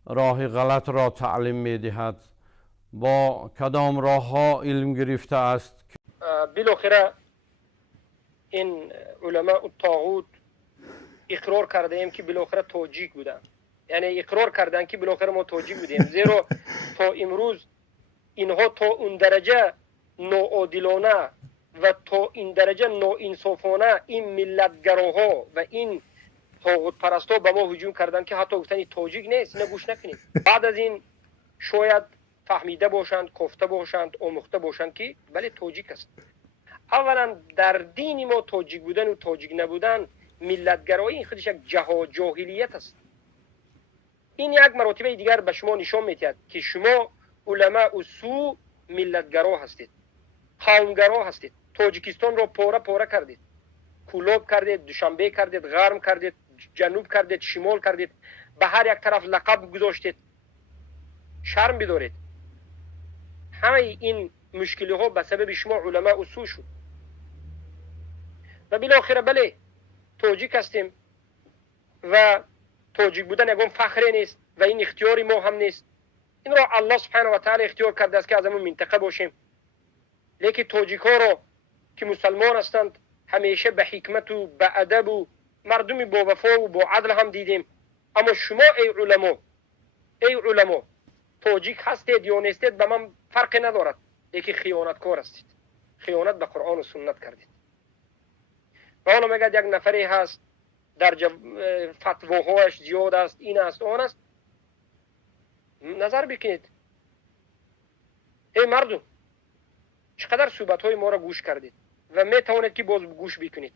راه غلط را تعلیم می دهد. با کدام راه ها علم گرفته است؟ بالاخره این علماء الطاغوت اقرار کرده ایم که بالاخره تاجیک بودن، یعنی اقرار کردن که بالاخره ما تاجیک بودیم، زیرا تا امروز اینها تا اون درجه ناعادلانه و تا این درجه ناانصافانه این ملتگراها و این طاغوت پرستا به ما هجوم کردن که حتی گفتن تاجیک نیست، اینا گوش نکنیم. بعد از این شاید فهمیده باشند، کفته باشند، آموخته باشند که بله تاجیک است. اولا در دین ما تاجیک بودن و تاجیک نبودن، ملتگرایی این خودش یک جاهلیت است. این یک مراتبه دیگر به شما نشان میدهد که شما علماء سو ملتگرا هستید، قومگرا هستید. تاجیکستان را پاره پاره کردید، کلوب کردید، دوشنبه کردید، غرم کردید، جنوب کردید، شمال کردید، به هر یک طرف لقب گذاشتید. شرم بدارید. همه این مشکلی ها به سبب شما علماء سو شد و بالاخره بله تاجیک هستیم و تاجیک بودن یگان فخر نیست و این اختیاری ما هم نیست. این را الله سبحانه و تعالی اختیار کرده است که از همون منطقه باشیم. لیکن تاجیک ها را که مسلمان هستند همیشه به حکمت و به ادب و مردمی با وفا و با عدل هم دیدیم. اما شما ای علما تاجیک هستید یا نیستید به من فرق ندارد، لیکن خیانتکار هستید، خیانت به قرآن و سنت کردید. و حالا میگه یک نفری هست در فتواهایش زیاد است، این است آن است. نظر بکنید ای مردم، چقدر صحبت های ما را گوش کردید و می توانید که باز گوش بکنید.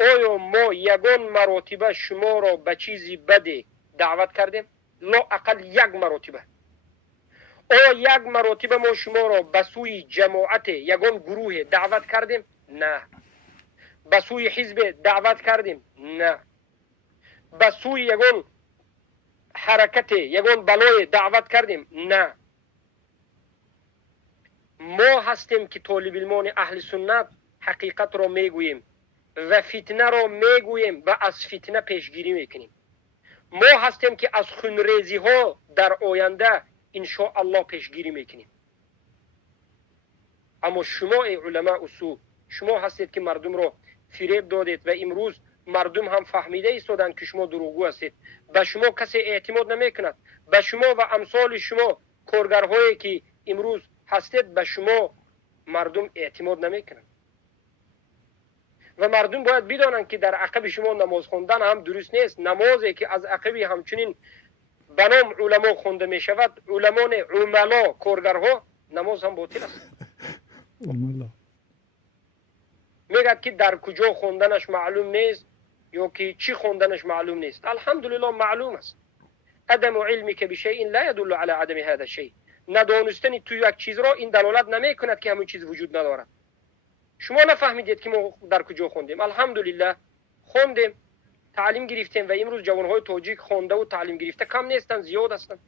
آیا ما یگان مراتبه شما را به چیزی بده دعوت کردیم؟ لا اقل یک مراتبه. آیا یک مراتبه ما شما را به سوی جماعت یگان گروه دعوت کردیم؟ نه. به سوی حزب دعوت کردیم؟ نه. به سوی یگان حرکت یگان بلای دعوت کردیم؟ نه. ما هستیم که طالب علمان اهل سنت حقیقت را میگوییم و فتنه را میگوییم و از فتنه پیشگیری میکنیم. ما هستیم که از خونریزی ها در آینده انشاء الله پیشگیری میکنیم. اما شما ای علماء سو، شما هستید که مردم را فریب دادید و امروز مردم هم فهمیده ایستادند که شما دروغگو هستید. به شما کسی اعتماد نمیکند. به شما و امثال شما کارگرهایی که امروز هستید به شما مردم اعتماد نمیکنند. و مردم باید بدانند که در عقب شما نماز خواندن هم درست نیست. نمازی که از عقب همچنین به نام علما خونده می شود، علمان عملا کارگرها، نماز هم باطل است. میگه که در کجا خوندنش معلوم نیست یا که چی خوندنش معلوم نیست. الحمدلله معلوم است. عدم علمی که بشیء لا يدل على عدم هذا الشيء. ندانستن تو یک چیز را این دلالت نمی کند که همون چیز وجود ندارد. شما نفهمیدید که ما در کجا خوندیم. الحمدلله خوندیم، تعلیم گرفتیم و امروز جوانهای تاجیک خونده و تعلیم گرفته کم نیستند، زیاد هستند.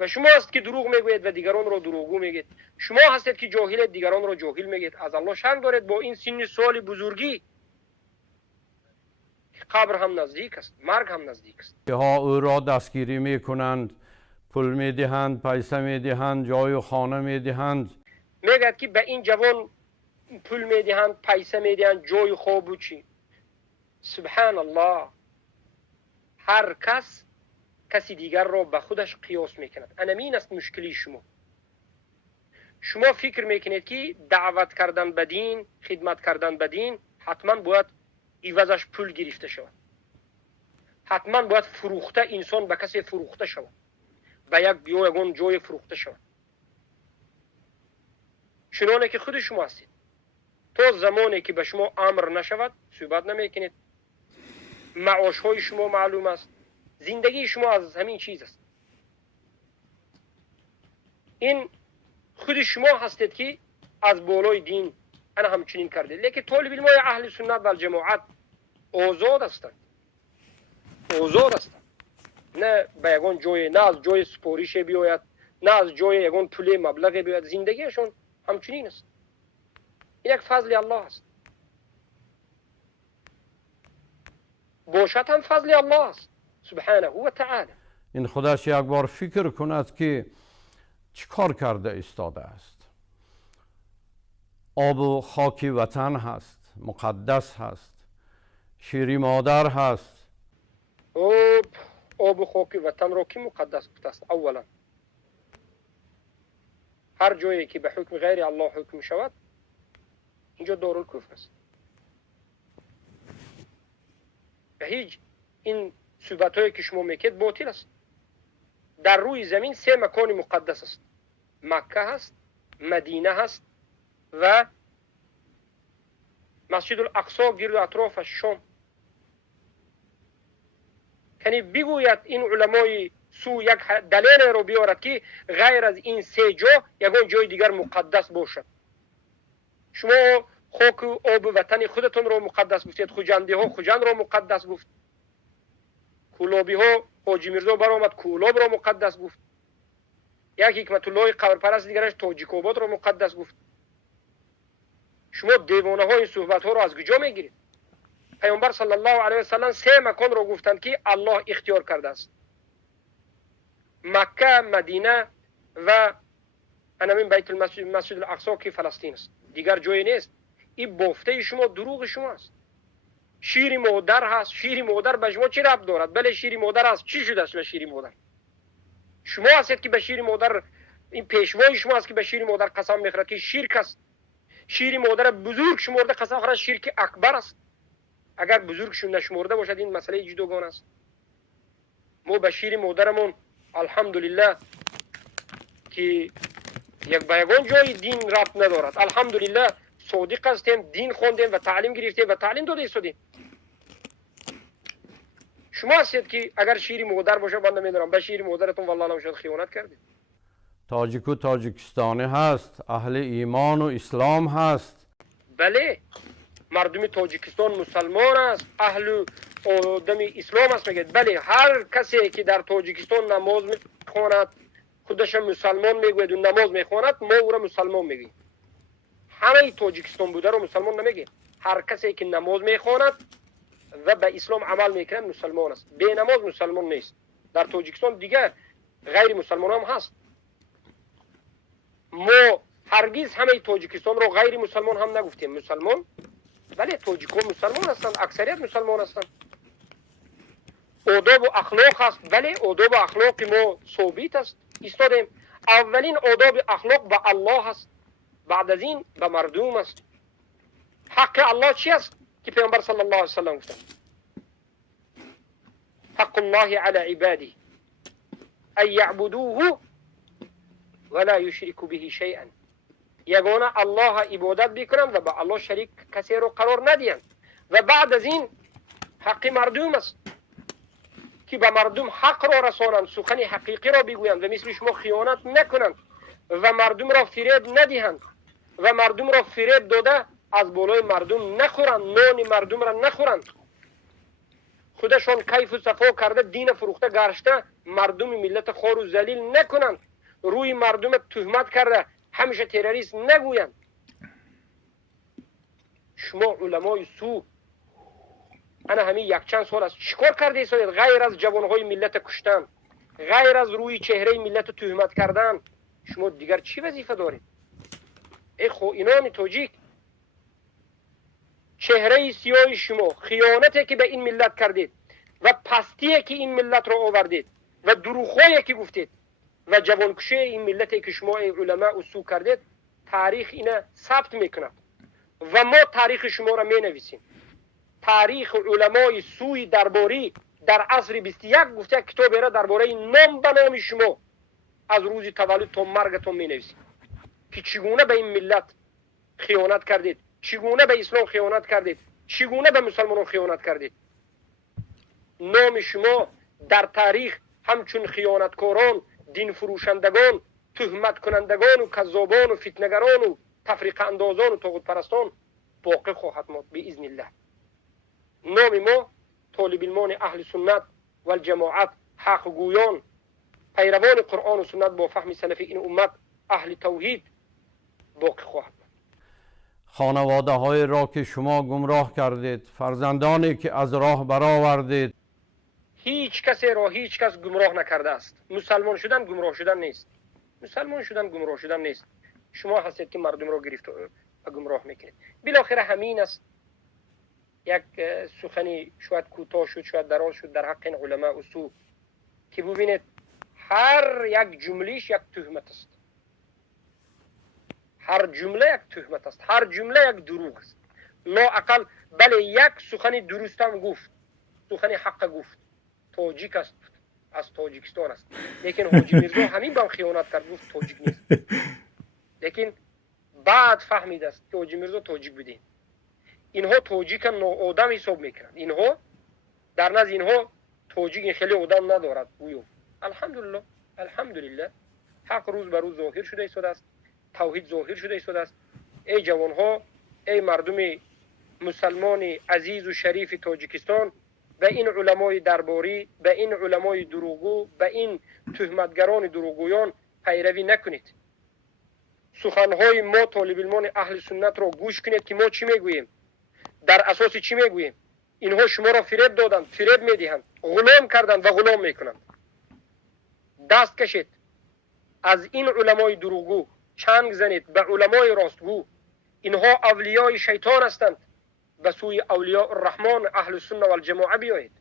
و شما هست که دروغ میگوید و دیگران را دروغگو میگید. شما هستید که جاهل دیگران را جاهل میگید. از الله شرم دارید با این سن سال بزرگی. قبر هم نزدیک است، مرگ هم نزدیک است. ها او را دستگیری میکنند، پول میدهند، پیسه میدهند، جای و خانه میدهند. میگه که به این جوان پول میدهند، پیسه میدهند، جای خواب و چی. سبحان الله. هر کسی دیگر را به خودش قیاس میکند. انمین است مشکلی شما. شما فکر میکنید که دعوت کردن به دین، خدمت کردن به دین حتما باید عوضش پول گرفته شود. حتما باید فروخته انسان به کسی فروخته شود، به یک یگان جای فروخته شود. چنانه که خود شما هستید. تا زمانی که به شما امر نشود صحبت نمیکنید. معاش های شما معلوم است. زندگی شما از همین چیز است. این خود شما هستید که از بالای دین انا همچنین کردید. لیکن طالب علم اهل سنت و جماعت آزاد هستند، آزاد هستند، نه به یگان جای، نه از جای سپاریش بیاید، نه از جای یگان پول مبلغ بیاید. زندگیشون همچنین است. این یک فضل الله است، باشد هم فضل الله است سبحانه و تعالی. این خودش یک بار فکر کند که چیکار کرده ایستاده است. آب و خاک وطن هست، مقدس هست، شیری مادر هست. آب و خاک وطن را کی مقدس گفته است؟ اولا هر جایی که به حکم غیر الله حکم شود اینجا دارالکفر است. به هیچ این صحبت هایی که شما میکرد باطل است. در روی زمین 3 مکان مقدس است: مکه هست، مدینه هست و مسجد الاقصی گرد و اطراف شام. یعنی بگوید این علمای سو یک دلیل رو بیارد که غیر از این 3 جا یگان جای دیگر مقدس باشد. شما خاک و آب وطن خودتون رو مقدس گفتید، خوجندی ها خوجند رو مقدس گفت، کولابی ها حاجی میرزا برآمد کولاب رو مقدس گفت، یک حکمت الله قبرپرست دیگرش تاجیک آباد رو مقدس گفت. شما دیوانه ها این صحبت ها رو از کجا میگیرید؟ پیامبر صلی الله علیه و سلم 3 مکان رو گفتند که الله اختیار کرده است: مکه، مدینه و همین بیت المسجد، مسجد الاقصی که فلسطین است. دیگر جایی نیست. این بافته شما، دروغ شما است. شیر مادر هست. شیر مادر به شما چی ربط دارد؟ بله شیر مادر هست. چی شده است به شیر مادر؟ شما هستید که به شیر مادر، این پیشوای شما است که به شیر مادر قسم میخورد که شرک است. شیر مادر بزرگ شمرده قسم خورد شرک اکبر است. اگر بزرگشون نشمرده باشد این مسئله جداگانه است. ما به شیر مادرمون الحمدلله که یک به یگان جای دین ربط ندارد، الحمدلله صادق هستیم، دین خوندیم و تعلیم گرفتیم و تعلیم داده ایستادیم. شما هستید که اگر شیر مادر باشه بنده میدونم به شیر مادرتون والله نمیشد خیانت کردید. تاجیک و تاجیکستانی هست، اهل ایمان و اسلام هست. بله مردم تاجیکستان مسلمان است، اهل آدم اسلام است میگید. بله هر کسی که در تاجیکستان نماز میخواند خودش مسلمان میگوید و نماز میخواند، ما او را مسلمان میگیم. همه تاجیکستان بوده رو مسلمان نمیگه. هر کسی که نماز میخواند و به اسلام عمل میکنه مسلمان است. بی نماز مسلمان نیست. در تاجیکستان دیگه غیر مسلمان هم هست. ما هرگز همه تاجیکستان رو غیر مسلمان هم نگفتیم. مسلمان، بله تاجیکان مسلمان هستند، اکثریت مسلمان هستند. آداب و اخلاق هست، بله آداب و اخلاق ما ثابت است، ایستادیم. اولین آداب اخلاق به الله هست، بعد از این به مردم است. حق الله چی است که پیامبر صلی الله علیه و سلم گفتند؟ حق الله علی عباده ان یعبدوه ولا یشرکوا به شیئا. یگانه الله عبادت بکنند و به الله شریک کسی رو قرار ندهند. و بعد از این حق مردم است که به مردم حق را رسانند، سخن حقیقی را بگویند و مثل شما خیانت نکنند و مردم را فریب ندهند و مردم را فریب داده از بالای مردم نخورند، نان مردم را نخورند. خودشان کیف و صفا کرده دین فروخته گرشته مردم ملت خوار و ذلیل نکنند. روی مردم تهمت کرده همیشه تروریست نگویند. شما علمای سو انا همین یک چند سال است چیکار کرده ایستادید؟ غیر از جوانهای ملت کشتن، غیر از روی چهره ملت تهمت کردن، شما دیگر چی وظیفه دارید؟ ای خائنان تاجیک، چهره سیاه شما، خیانتی که به این ملت کردید و پستی که این ملت را آوردید و دروغایی که گفتید و جوانکشی این ملتی که شما ای علماء سو کردید، تاریخ اینا ثبت میکند و ما تاریخ شما را می نویسیم. تاریخ علمای سوی درباری در عصر 21 گفته کتاب را درباره نام به نام شما از روز تولد تا مرگتون می نویسیم که چگونه به این ملت خیانت کردید، چگونه به اسلام خیانت کردید، چگونه به مسلمانان خیانت کردید. نام شما در تاریخ همچون خیانتکاران، دین فروشندگان، تهمت کنندگان و کذابان و فتنگران و تفریق اندازان و طاغوت پرستان باقی خواهد ماند باذن الله. نام ما طالب المان اهل سنت و الجماعت، حق گویان، پیروان قرآن و سنت با فهم سلفی این امت، اهل توحید باقی خواهد ماند. خانواده های را که شما گمراه کردید، فرزندانی که از راه برآوردید، هیچ کسی را هیچ کس گمراه نکرده است. مسلمان شدن گمراه شدن نیست. مسلمان شدن گمراه شدن نیست. شما هستید که مردم را گرفت و گمراه میکنید. بالاخره همین است. یک سخنی شاید کوتاه شد، شاید دراز شد در حق این علما و سو، که ببینید هر یک جملهش یک تهمت است. هر جمله یک تهمت است. هر جمله یک دروغ است. لااقل بله یک سخنی درست هم گفت، سخنی حق گفت، تاجیک است، از تاجیکستان است، لیکن حاجی میرزا همین با خیانت کرد، گفت تاجیک نیست. لیکن بعد فهمید است که حاجی میرزا تاجیک بوده. اینها تاجیک ناآدم حساب میکنند. اینها در نزد اینها تاجیک خیلی آدم ندارد. گویو الحمدلله، الحمدلله حق روز به روز ظاهر شده ایستاده است، توحید ظاهر شده ایستاده است. ای جوانها، ای مردم مسلمان عزیز و شریف تاجیکستان، به این علمای درباری، به این علمای دروغگو، به این تهمتگران دروغگویان پیروی نکنید. سخنهای ما طالب المان اهل سنت را گوش کنید که ما چی میگوییم، در اساس چی میگوییم. اینها شما را فریب دادند، فریب میدهند، غلام کردند و غلام میکنند. دست کشید از این علمای دروغگو، چنگ زنید به علمای راستگو. اینها اولیای شیطان هستند، به سوی اولیاء الرحمن اهل السنه و الجماعه بیایید.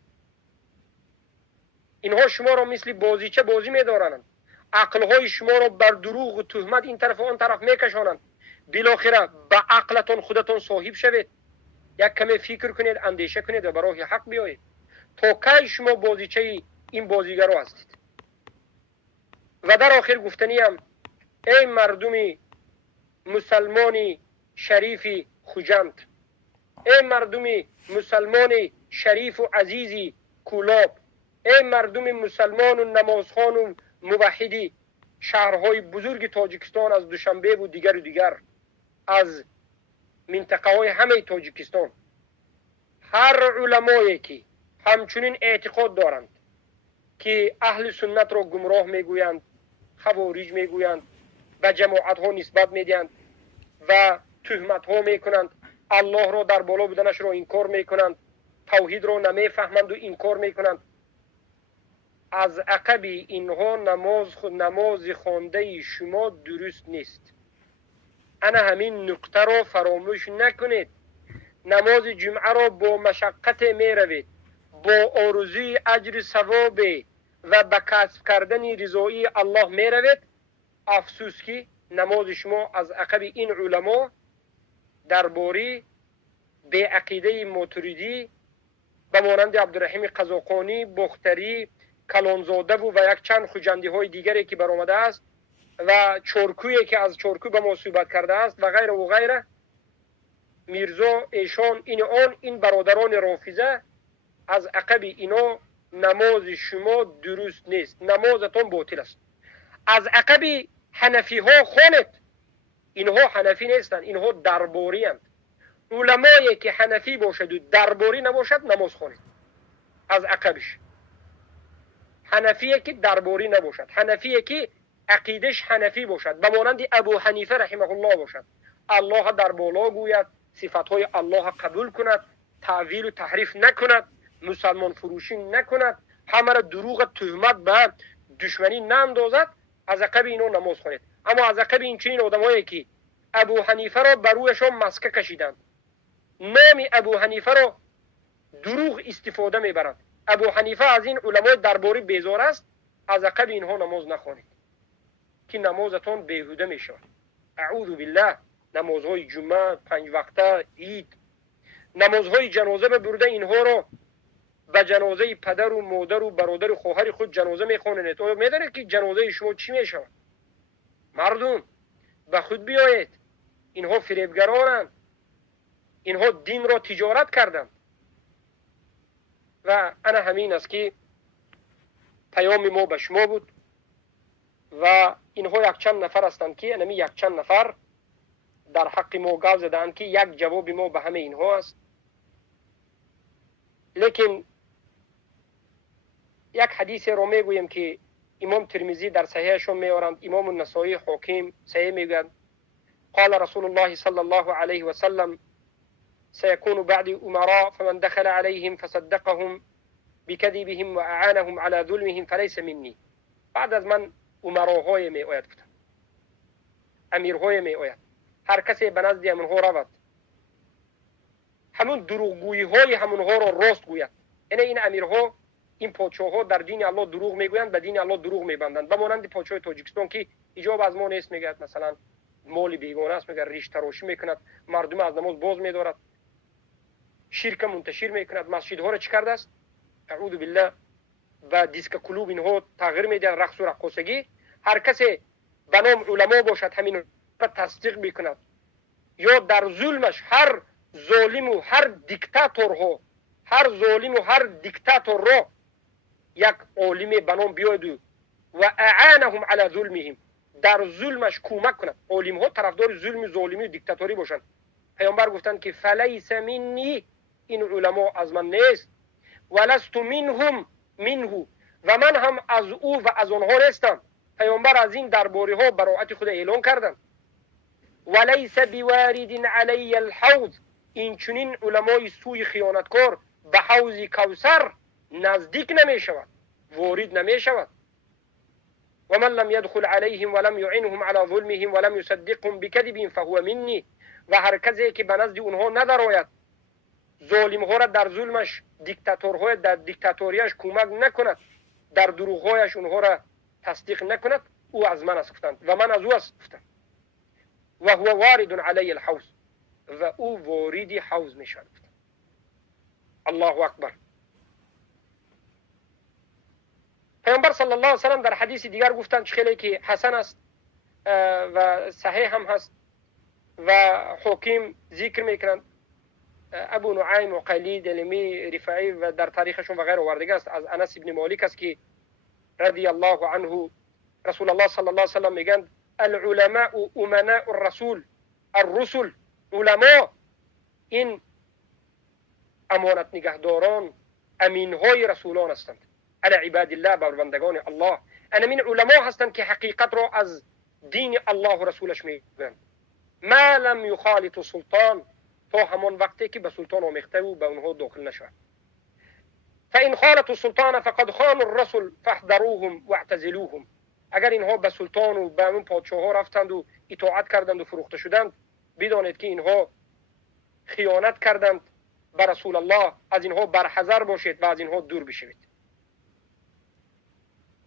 اینها شما را مثل بازیچه بازی میدارند، عقلهای شما را بر دروغ و تهمت این طرف و آن طرف میکشانند. بالاخره به عقلتان خودتان صاحب شوید، یک کمی فکر کنید، اندیشه کنید و به راه حق بیایید. تا کی شما بازیچه این بازیگرا هستید؟ و در آخر گفتنیم، ای مردم مسلمان شریف خوجند، ای مردم مسلمان شریف و عزیزی کولاب، ای مردم مسلمان و نمازخوان و موحدی شهرهای بزرگ تاجیکستان، از دوشنبه و دیگر از منطقه های همه تاجیکستان، هر علمایی که همچنین اعتقاد دارند که اهل سنت را گمراه میگویند، خوارج میگویند، به جماعت ها نسبت میدهند و تهمت ها میکنند، الله را در بالا بودنش را انکار میکنند، توحید را نمیفهمند و انکار میکنند، از عقب اینها نماز خوانده شما درست نیست. انا همین نقطه را فراموش نکنید. نماز جمعه را با مشقت می روید، با آرزوی اجر ثواب و به کسب کردن رضایی الله می روید. افسوس که نماز شما از عقب این علما درباره به عقیده ماتریدی به مانند عبدالرحیم قزاقانی، بختری، کلانزاده و یک چند خوجندی های دیگری که برآمده است و چارکویی که از چارکو به ما صحبت کرده است و غیره و غیره، میرزا ایشان این برادران رافضه از عقب اینا نماز شما درست نیست، نمازتان باطل است. از عقب حنفی ها خوانید، اینها حنفی نیستند، اینها درباری اند. علمایی که حنفی باشد و درباری نباشد نماز خوانید از عقبش. حنفی که درباری نباشد، حنفی که عقیدش حنفی باشد، به مانند ابو حنیفه رحمه الله باشد، الله در بالا گوید، صفاتهای الله قبول کند، تعویل و تحریف نکند، مسلمان فروشی نکند، همه را دروغ تهمت به دشمنی ناندازد، از عقب اینو نماز خوانید. اما از عقب این چنین آدمایی که ابو حنیفه را بر رویشان مسکه کشیدند، نام ابو حنیفه را دروغ استفاده میبرند، ابو حنیفه از این علمای درباری بیزار است، از عقب اینها نماز نخوانید که نمازتان بیهوده میشود. اعوذ بالله. نمازهای جمعه، 5 وقته، عید، نمازهای جنازه ببرده اینها را به جنازه پدر و مادر و برادر و خواهر خود جنازه میخوانید. تو میدونید که جنازه شما چی میشود؟ مردم به خود بیایید، اینها فریبگرانند، اینها دین را تجارت کردند. و انا همین است که پیام ما به شما بود و اینها یک چند نفر هستند که یک چند نفر در حق ما گاو زدند که یک جواب ما به همه اینها است. لیکن یک حدیث رو میگویم که امام ترمذی در صحیحشون میارند، امام النسائی حاکم صحیح میگویند قال رسول الله صلی الله علیه و سلم سيكون بعد أمراء فمن دخل عليهم فصدقهم بكذبهم وأعانهم على ظلمهم فليس مني. بعد از من امراهای می آید گفتند، امیرهای می آید، هر کسی به نزد همونها رود همون دروغگویی های همونها را راست گوید. یعنی این امیرها، این پادشاه ها در دین الله دروغ میگویند، به دین الله دروغ میبندند. به مانند پادشاه تاجیکستان که ایجاب از ما نیست، میگه مثلا مال بیگانه است، میگه ریش تراشی میکند، مردم از نماز باز میدارد، شرک منتشر میکند، مسجدها را چی کرده است؟ اعوذ بالله و دیسک کلوب اینها تغییر میده، رقص و رقاصگی. هر کسی به نام علما باشد همین را تصدیق میکند. یا در ظلمش هر ظالم و هر دیکتاتور را یک عالم به نام بیاید و اعانهم علی ظلمهم، در ظلمش کمک کند. عالم ها طرفدار ظلم، ظالمی و دیکتاتوری باشند. پیامبر گفتند که فلیس منی، این علما از من نیست، ولست منهم منه، و من هم از او و از آنها نیستم. پیامبر از این درباره ها براءت خود اعلان کردند. ولیس بوارد علی الحوض، این چنین علمای سوی خیانتکار به حوض کوثر نزدیک نمی شود، وارد نمی شود. و من لم يدخل عليهم ولم يعنهم على ظلمهم ولم يصدقهم بكذبهم فهو مني، و هر کسی که به نزد اونها ندراید، ظالم ها را در ظلمش، دیکتاتورهای در دیکتاتوریش کمک نکند، در دروغهایش اونها را تصدیق نکند، او از من است گفتند و من از او است گفتند. و هو وارد علی الحوض، و او وارد حوض می شود. الله اکبر. پیامبر صلی الله علیه و سلم در حدیث دیگر گفتند که خیلی که حسن است و صحیح هم هست و حاکم ذکر میکنند، ابو نعیم و قیلی دلمی رفاعی و در تاریخشون و غیر آوردگی است، از انس ابن مالک است که رضی الله عنه رسول الله صلی الله علیه و سلم میگند العلماء امناء الرسول، الرسل، علما این امانت نگهداران، امینهای رسولان هستند، علی عباد الله، بر بندگان الله. این علما هستند که حقیقت را از دین الله و رسولش میگویند. ما لم یخالط سلطان، تا همان وقتی که به سلطان آمیخته و به اونها داخل نشود. فان خالط السلطان فقد خانوا الرسول فاحذروهم واعتزلوهم، اگر اینها به سلطان و به اون پادشاه ها رفتند و اطاعت کردند و فروخته شدند، بدانید که اینها خیانت کردند به رسول الله، از اینها برحذر باشید و از اینها دور بشوید.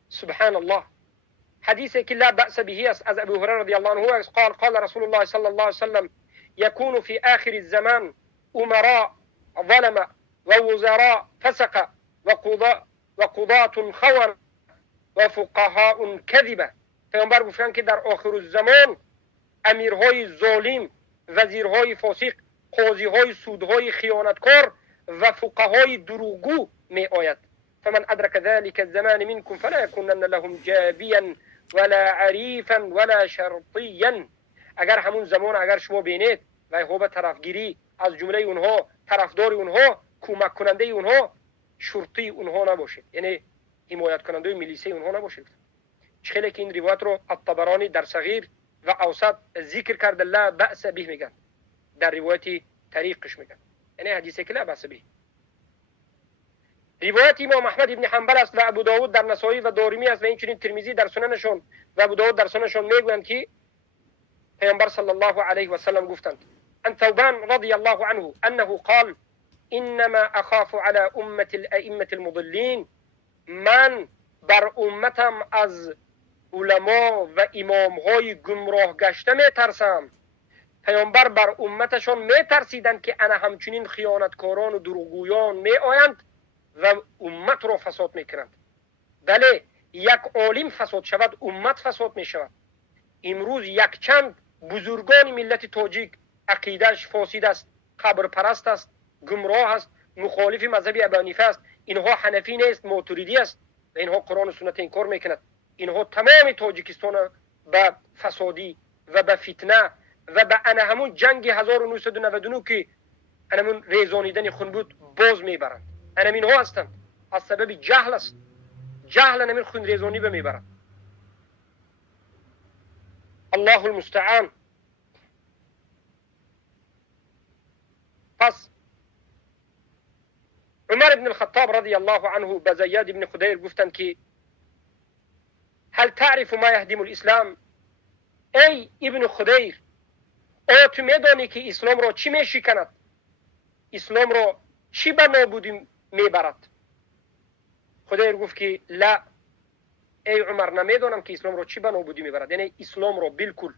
سبحان الله. حدیثی که لا بأس به است از ابو هریره رضی الله عنه قال قال رسول الله صلی الله علیه وسلم يكون في آخر الزمان أمراء ظلم ووزراء فسق وقضاة خون وفقهاء كذبة. پیامبر گفتند که در آخر الزمان امیرهای ظالم، وزیرهای فاسق، قاضیهای سودهای خیانتکار و فقهای دروغگو می آید. فمن ادرك ذلك الزمان منكم فلا يكونن لهم جابيا ولا عريفا ولا شرطيا. اگر همون زمان اگر شما بینید و هو به طرفگیری از جمله اونها، طرفدار اونها، کمک کننده اونها، شرطی اونها نباشید، یعنی حمایت کننده ملیسه اونها نباشید. خیلی که این روایت رو الطبرانی در صغیر و اوسط ذکر کرده لا بأس به میگن، در روایت طریقش میگن، یعنی حدیثی که لا بأس به. روایت امام احمد ابن حنبل است و ابو داود در نسائی و دارمی است و اینچنین ترمذی در سننشون و ابو داود در سننشون میگویند که پیامبر صلی الله علیه و سلم گفتند عن ثوبان رضی الله عنه انه قال انما اخاف على امه الائمه المضلين، من بر امتم از علما و امامهای گمراه گشته میترسم. پیامبر بر امتشان میترسیدند که انا همچنین خیانتکاران و دروغگویان میآیند و امت را فساد میکنند. بله، یک عالم فساد شود امت فساد میشود. امروز یک چند بزرگان ملت تاجیک عقیدهش فاسد است، قبر پرست است، گمراه است، مخالف مذهب ابی حنیفه است، اینها حنفی نیست، ماتوریدی است و اینها قرآن و سنت انکار میکند. اینها تمام تاجیکستان به فسادی و به فتنه و به انا همون جنگ 1999 که همون ریزانیدن خون بود باز میبرند. همین ها هستند، از سبب جهل است. جهل همین خون ریزانی به میبرند. الله المستعان. پس عمر بن الخطاب رضی الله عنه به زیاد بن خدیر گفتند که هل تعرف ما يهدم الاسلام؟ ای ابن خدیر، آیا تو میدانی که اسلام را چی میشکند؟ اسلام را چی به نابودی میبرد؟ خدیر گفت که لا، ای عمر، نمیدانم که اسلام را چی به نابودی میبرد، یعنی اسلام را بالکل.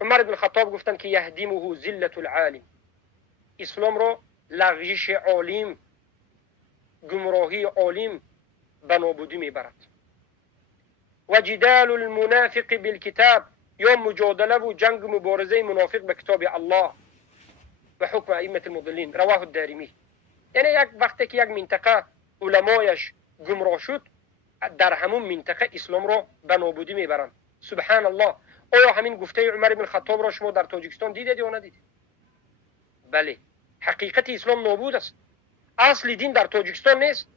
عمر بن الخطاب گفتند که یهدمه ذلت العالم، اسلام را لغزش عالم، گمراهی عالم به نابودی میبرد. و جدال المنافق بالکتاب، یا مجادله و جنگ مبارزه منافق به کتاب الله و حکم ائمه المضلین. رواه الدارمی. یعنی یک وقتی که یک منطقه علمایش گمراه شد، در همون منطقه اسلام را به نابودی میبرند. سبحان الله. آیا همین گفته عمر بن خطاب را شما در تاجیکستان دیدید یا ندیدید؟ بله، حقیقت اسلام نابود است. اصل دین در تاجیکستان نیست.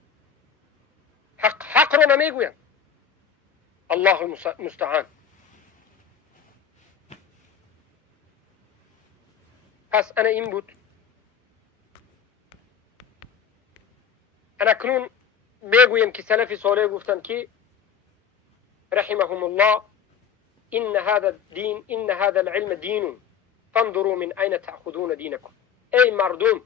حق را نمیگویند. الله المستعان. پس انا این بود. انا کنون بگویم که سلف صالح گفتند که رحمهم الله ان هذا العلم دین فانظروا من اين تأخذون دینکم. ای مردم،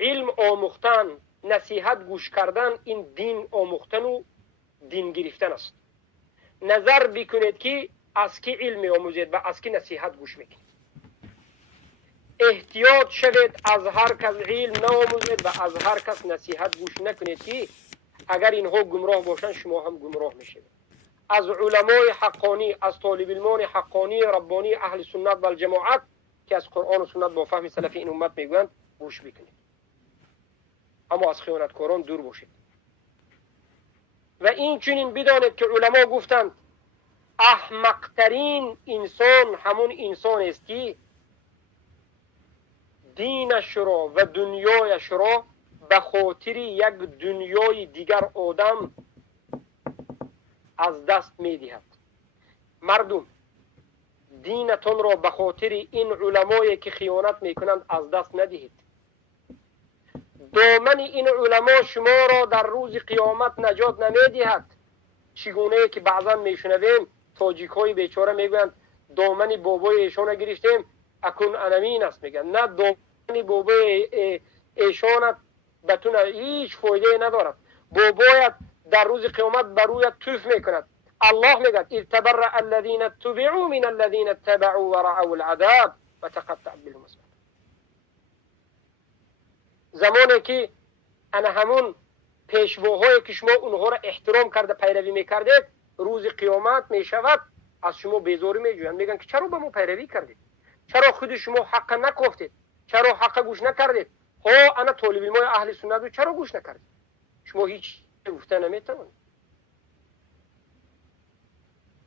علم آموختن، نصیحت گوش کردن، این دین آموختن و دین گرفتن است. نظر بکنید که از کی علم آموزید و از کی نصیحت گوش میکنید. احتیاط شوید از هر کس علم نآموزید و از هر کس نصیحت گوش نکنید که اگر اینها گمراه باشند شما هم گمراه میشید. از علمای حقانی، از طالب علمان حقانی ربانی اهل سنت و الجماعت که از قرآن و سنت با فهم سلف این امت میگویند گوش بکنید، اما از خیانتکاران دور باشید. و این چنین بدانید که علما گفتند احمقترین انسان همون انسان است که دینش را و دنیایش را به خاطر یک دنیای دیگر آدم از دست میدهد. مردم، دینتون را به خاطر این علمایی که خیانت میکنند از دست ندهید. دامن این علما شما را در روز قیامت نجات نمیدهد. چگونه که بعضا میشنویم تاجیک های بیچاره میگویند دامن بابای ایشان گرفتیم اکن انمین است. میگن نه، دامن بابای ایشان بتون هیچ فایده ندارد. بابایت در روز قیامت برویت توف میکند. الله میگه اذ تبرأ الذين اتبعوا من الذين اتبعوا ورأوا العذاب وتقطع بهم الاسباب. زمانی که انا همون پیشواهایی که شما اونها را احترام کرده پیروی میکردید، روز قیامت میشود از شما بیزاری میجویند. میگن که چرا به ما پیروی کردید؟ چرا خود شما حق نگفتید؟ چرا حق گوش نکردید؟ ها انا طالب علم اهل سنت رو چرا گوش نکردید؟ شما هیچ گفته نمیتوانید.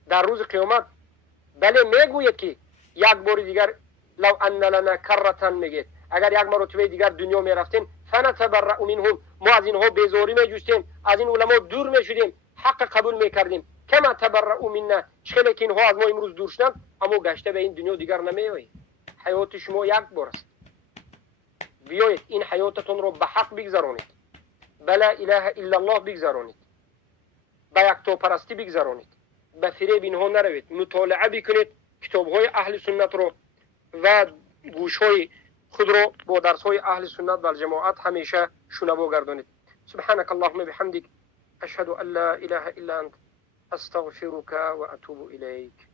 در روز قیامت بله میگوید که یک بار دیگر لو ان لنا کرتن، میگید اگر یک مرتبه دیگر دنیا میرفتیم فنتبرأ منهم، ما از اینها بیزاری میجوستیم، از این علما دور میشدیم، حق قبول میکردیم. کما تبرأ منا، چخیلی که اینها از ما امروز دور شدند اما گشته به این دنیا دیگر نمیایید. حیات شما یک بار است. بیایید این حیاتتون رو به حق بگذرانید، بلا اله الا الله بگذرانید، به یکتا پرستی بگذرانید، به فریب اینها نروید. مطالعه بکنید کتاب‌های اهل سنت رو و گوش‌های خود رو با درس‌های اهل سنت و الجماعت همیشه شنوا گردانید. سبحانك اللهم بحمدك اشهد ان لا اله الا انت استغفرك واتوب اليك.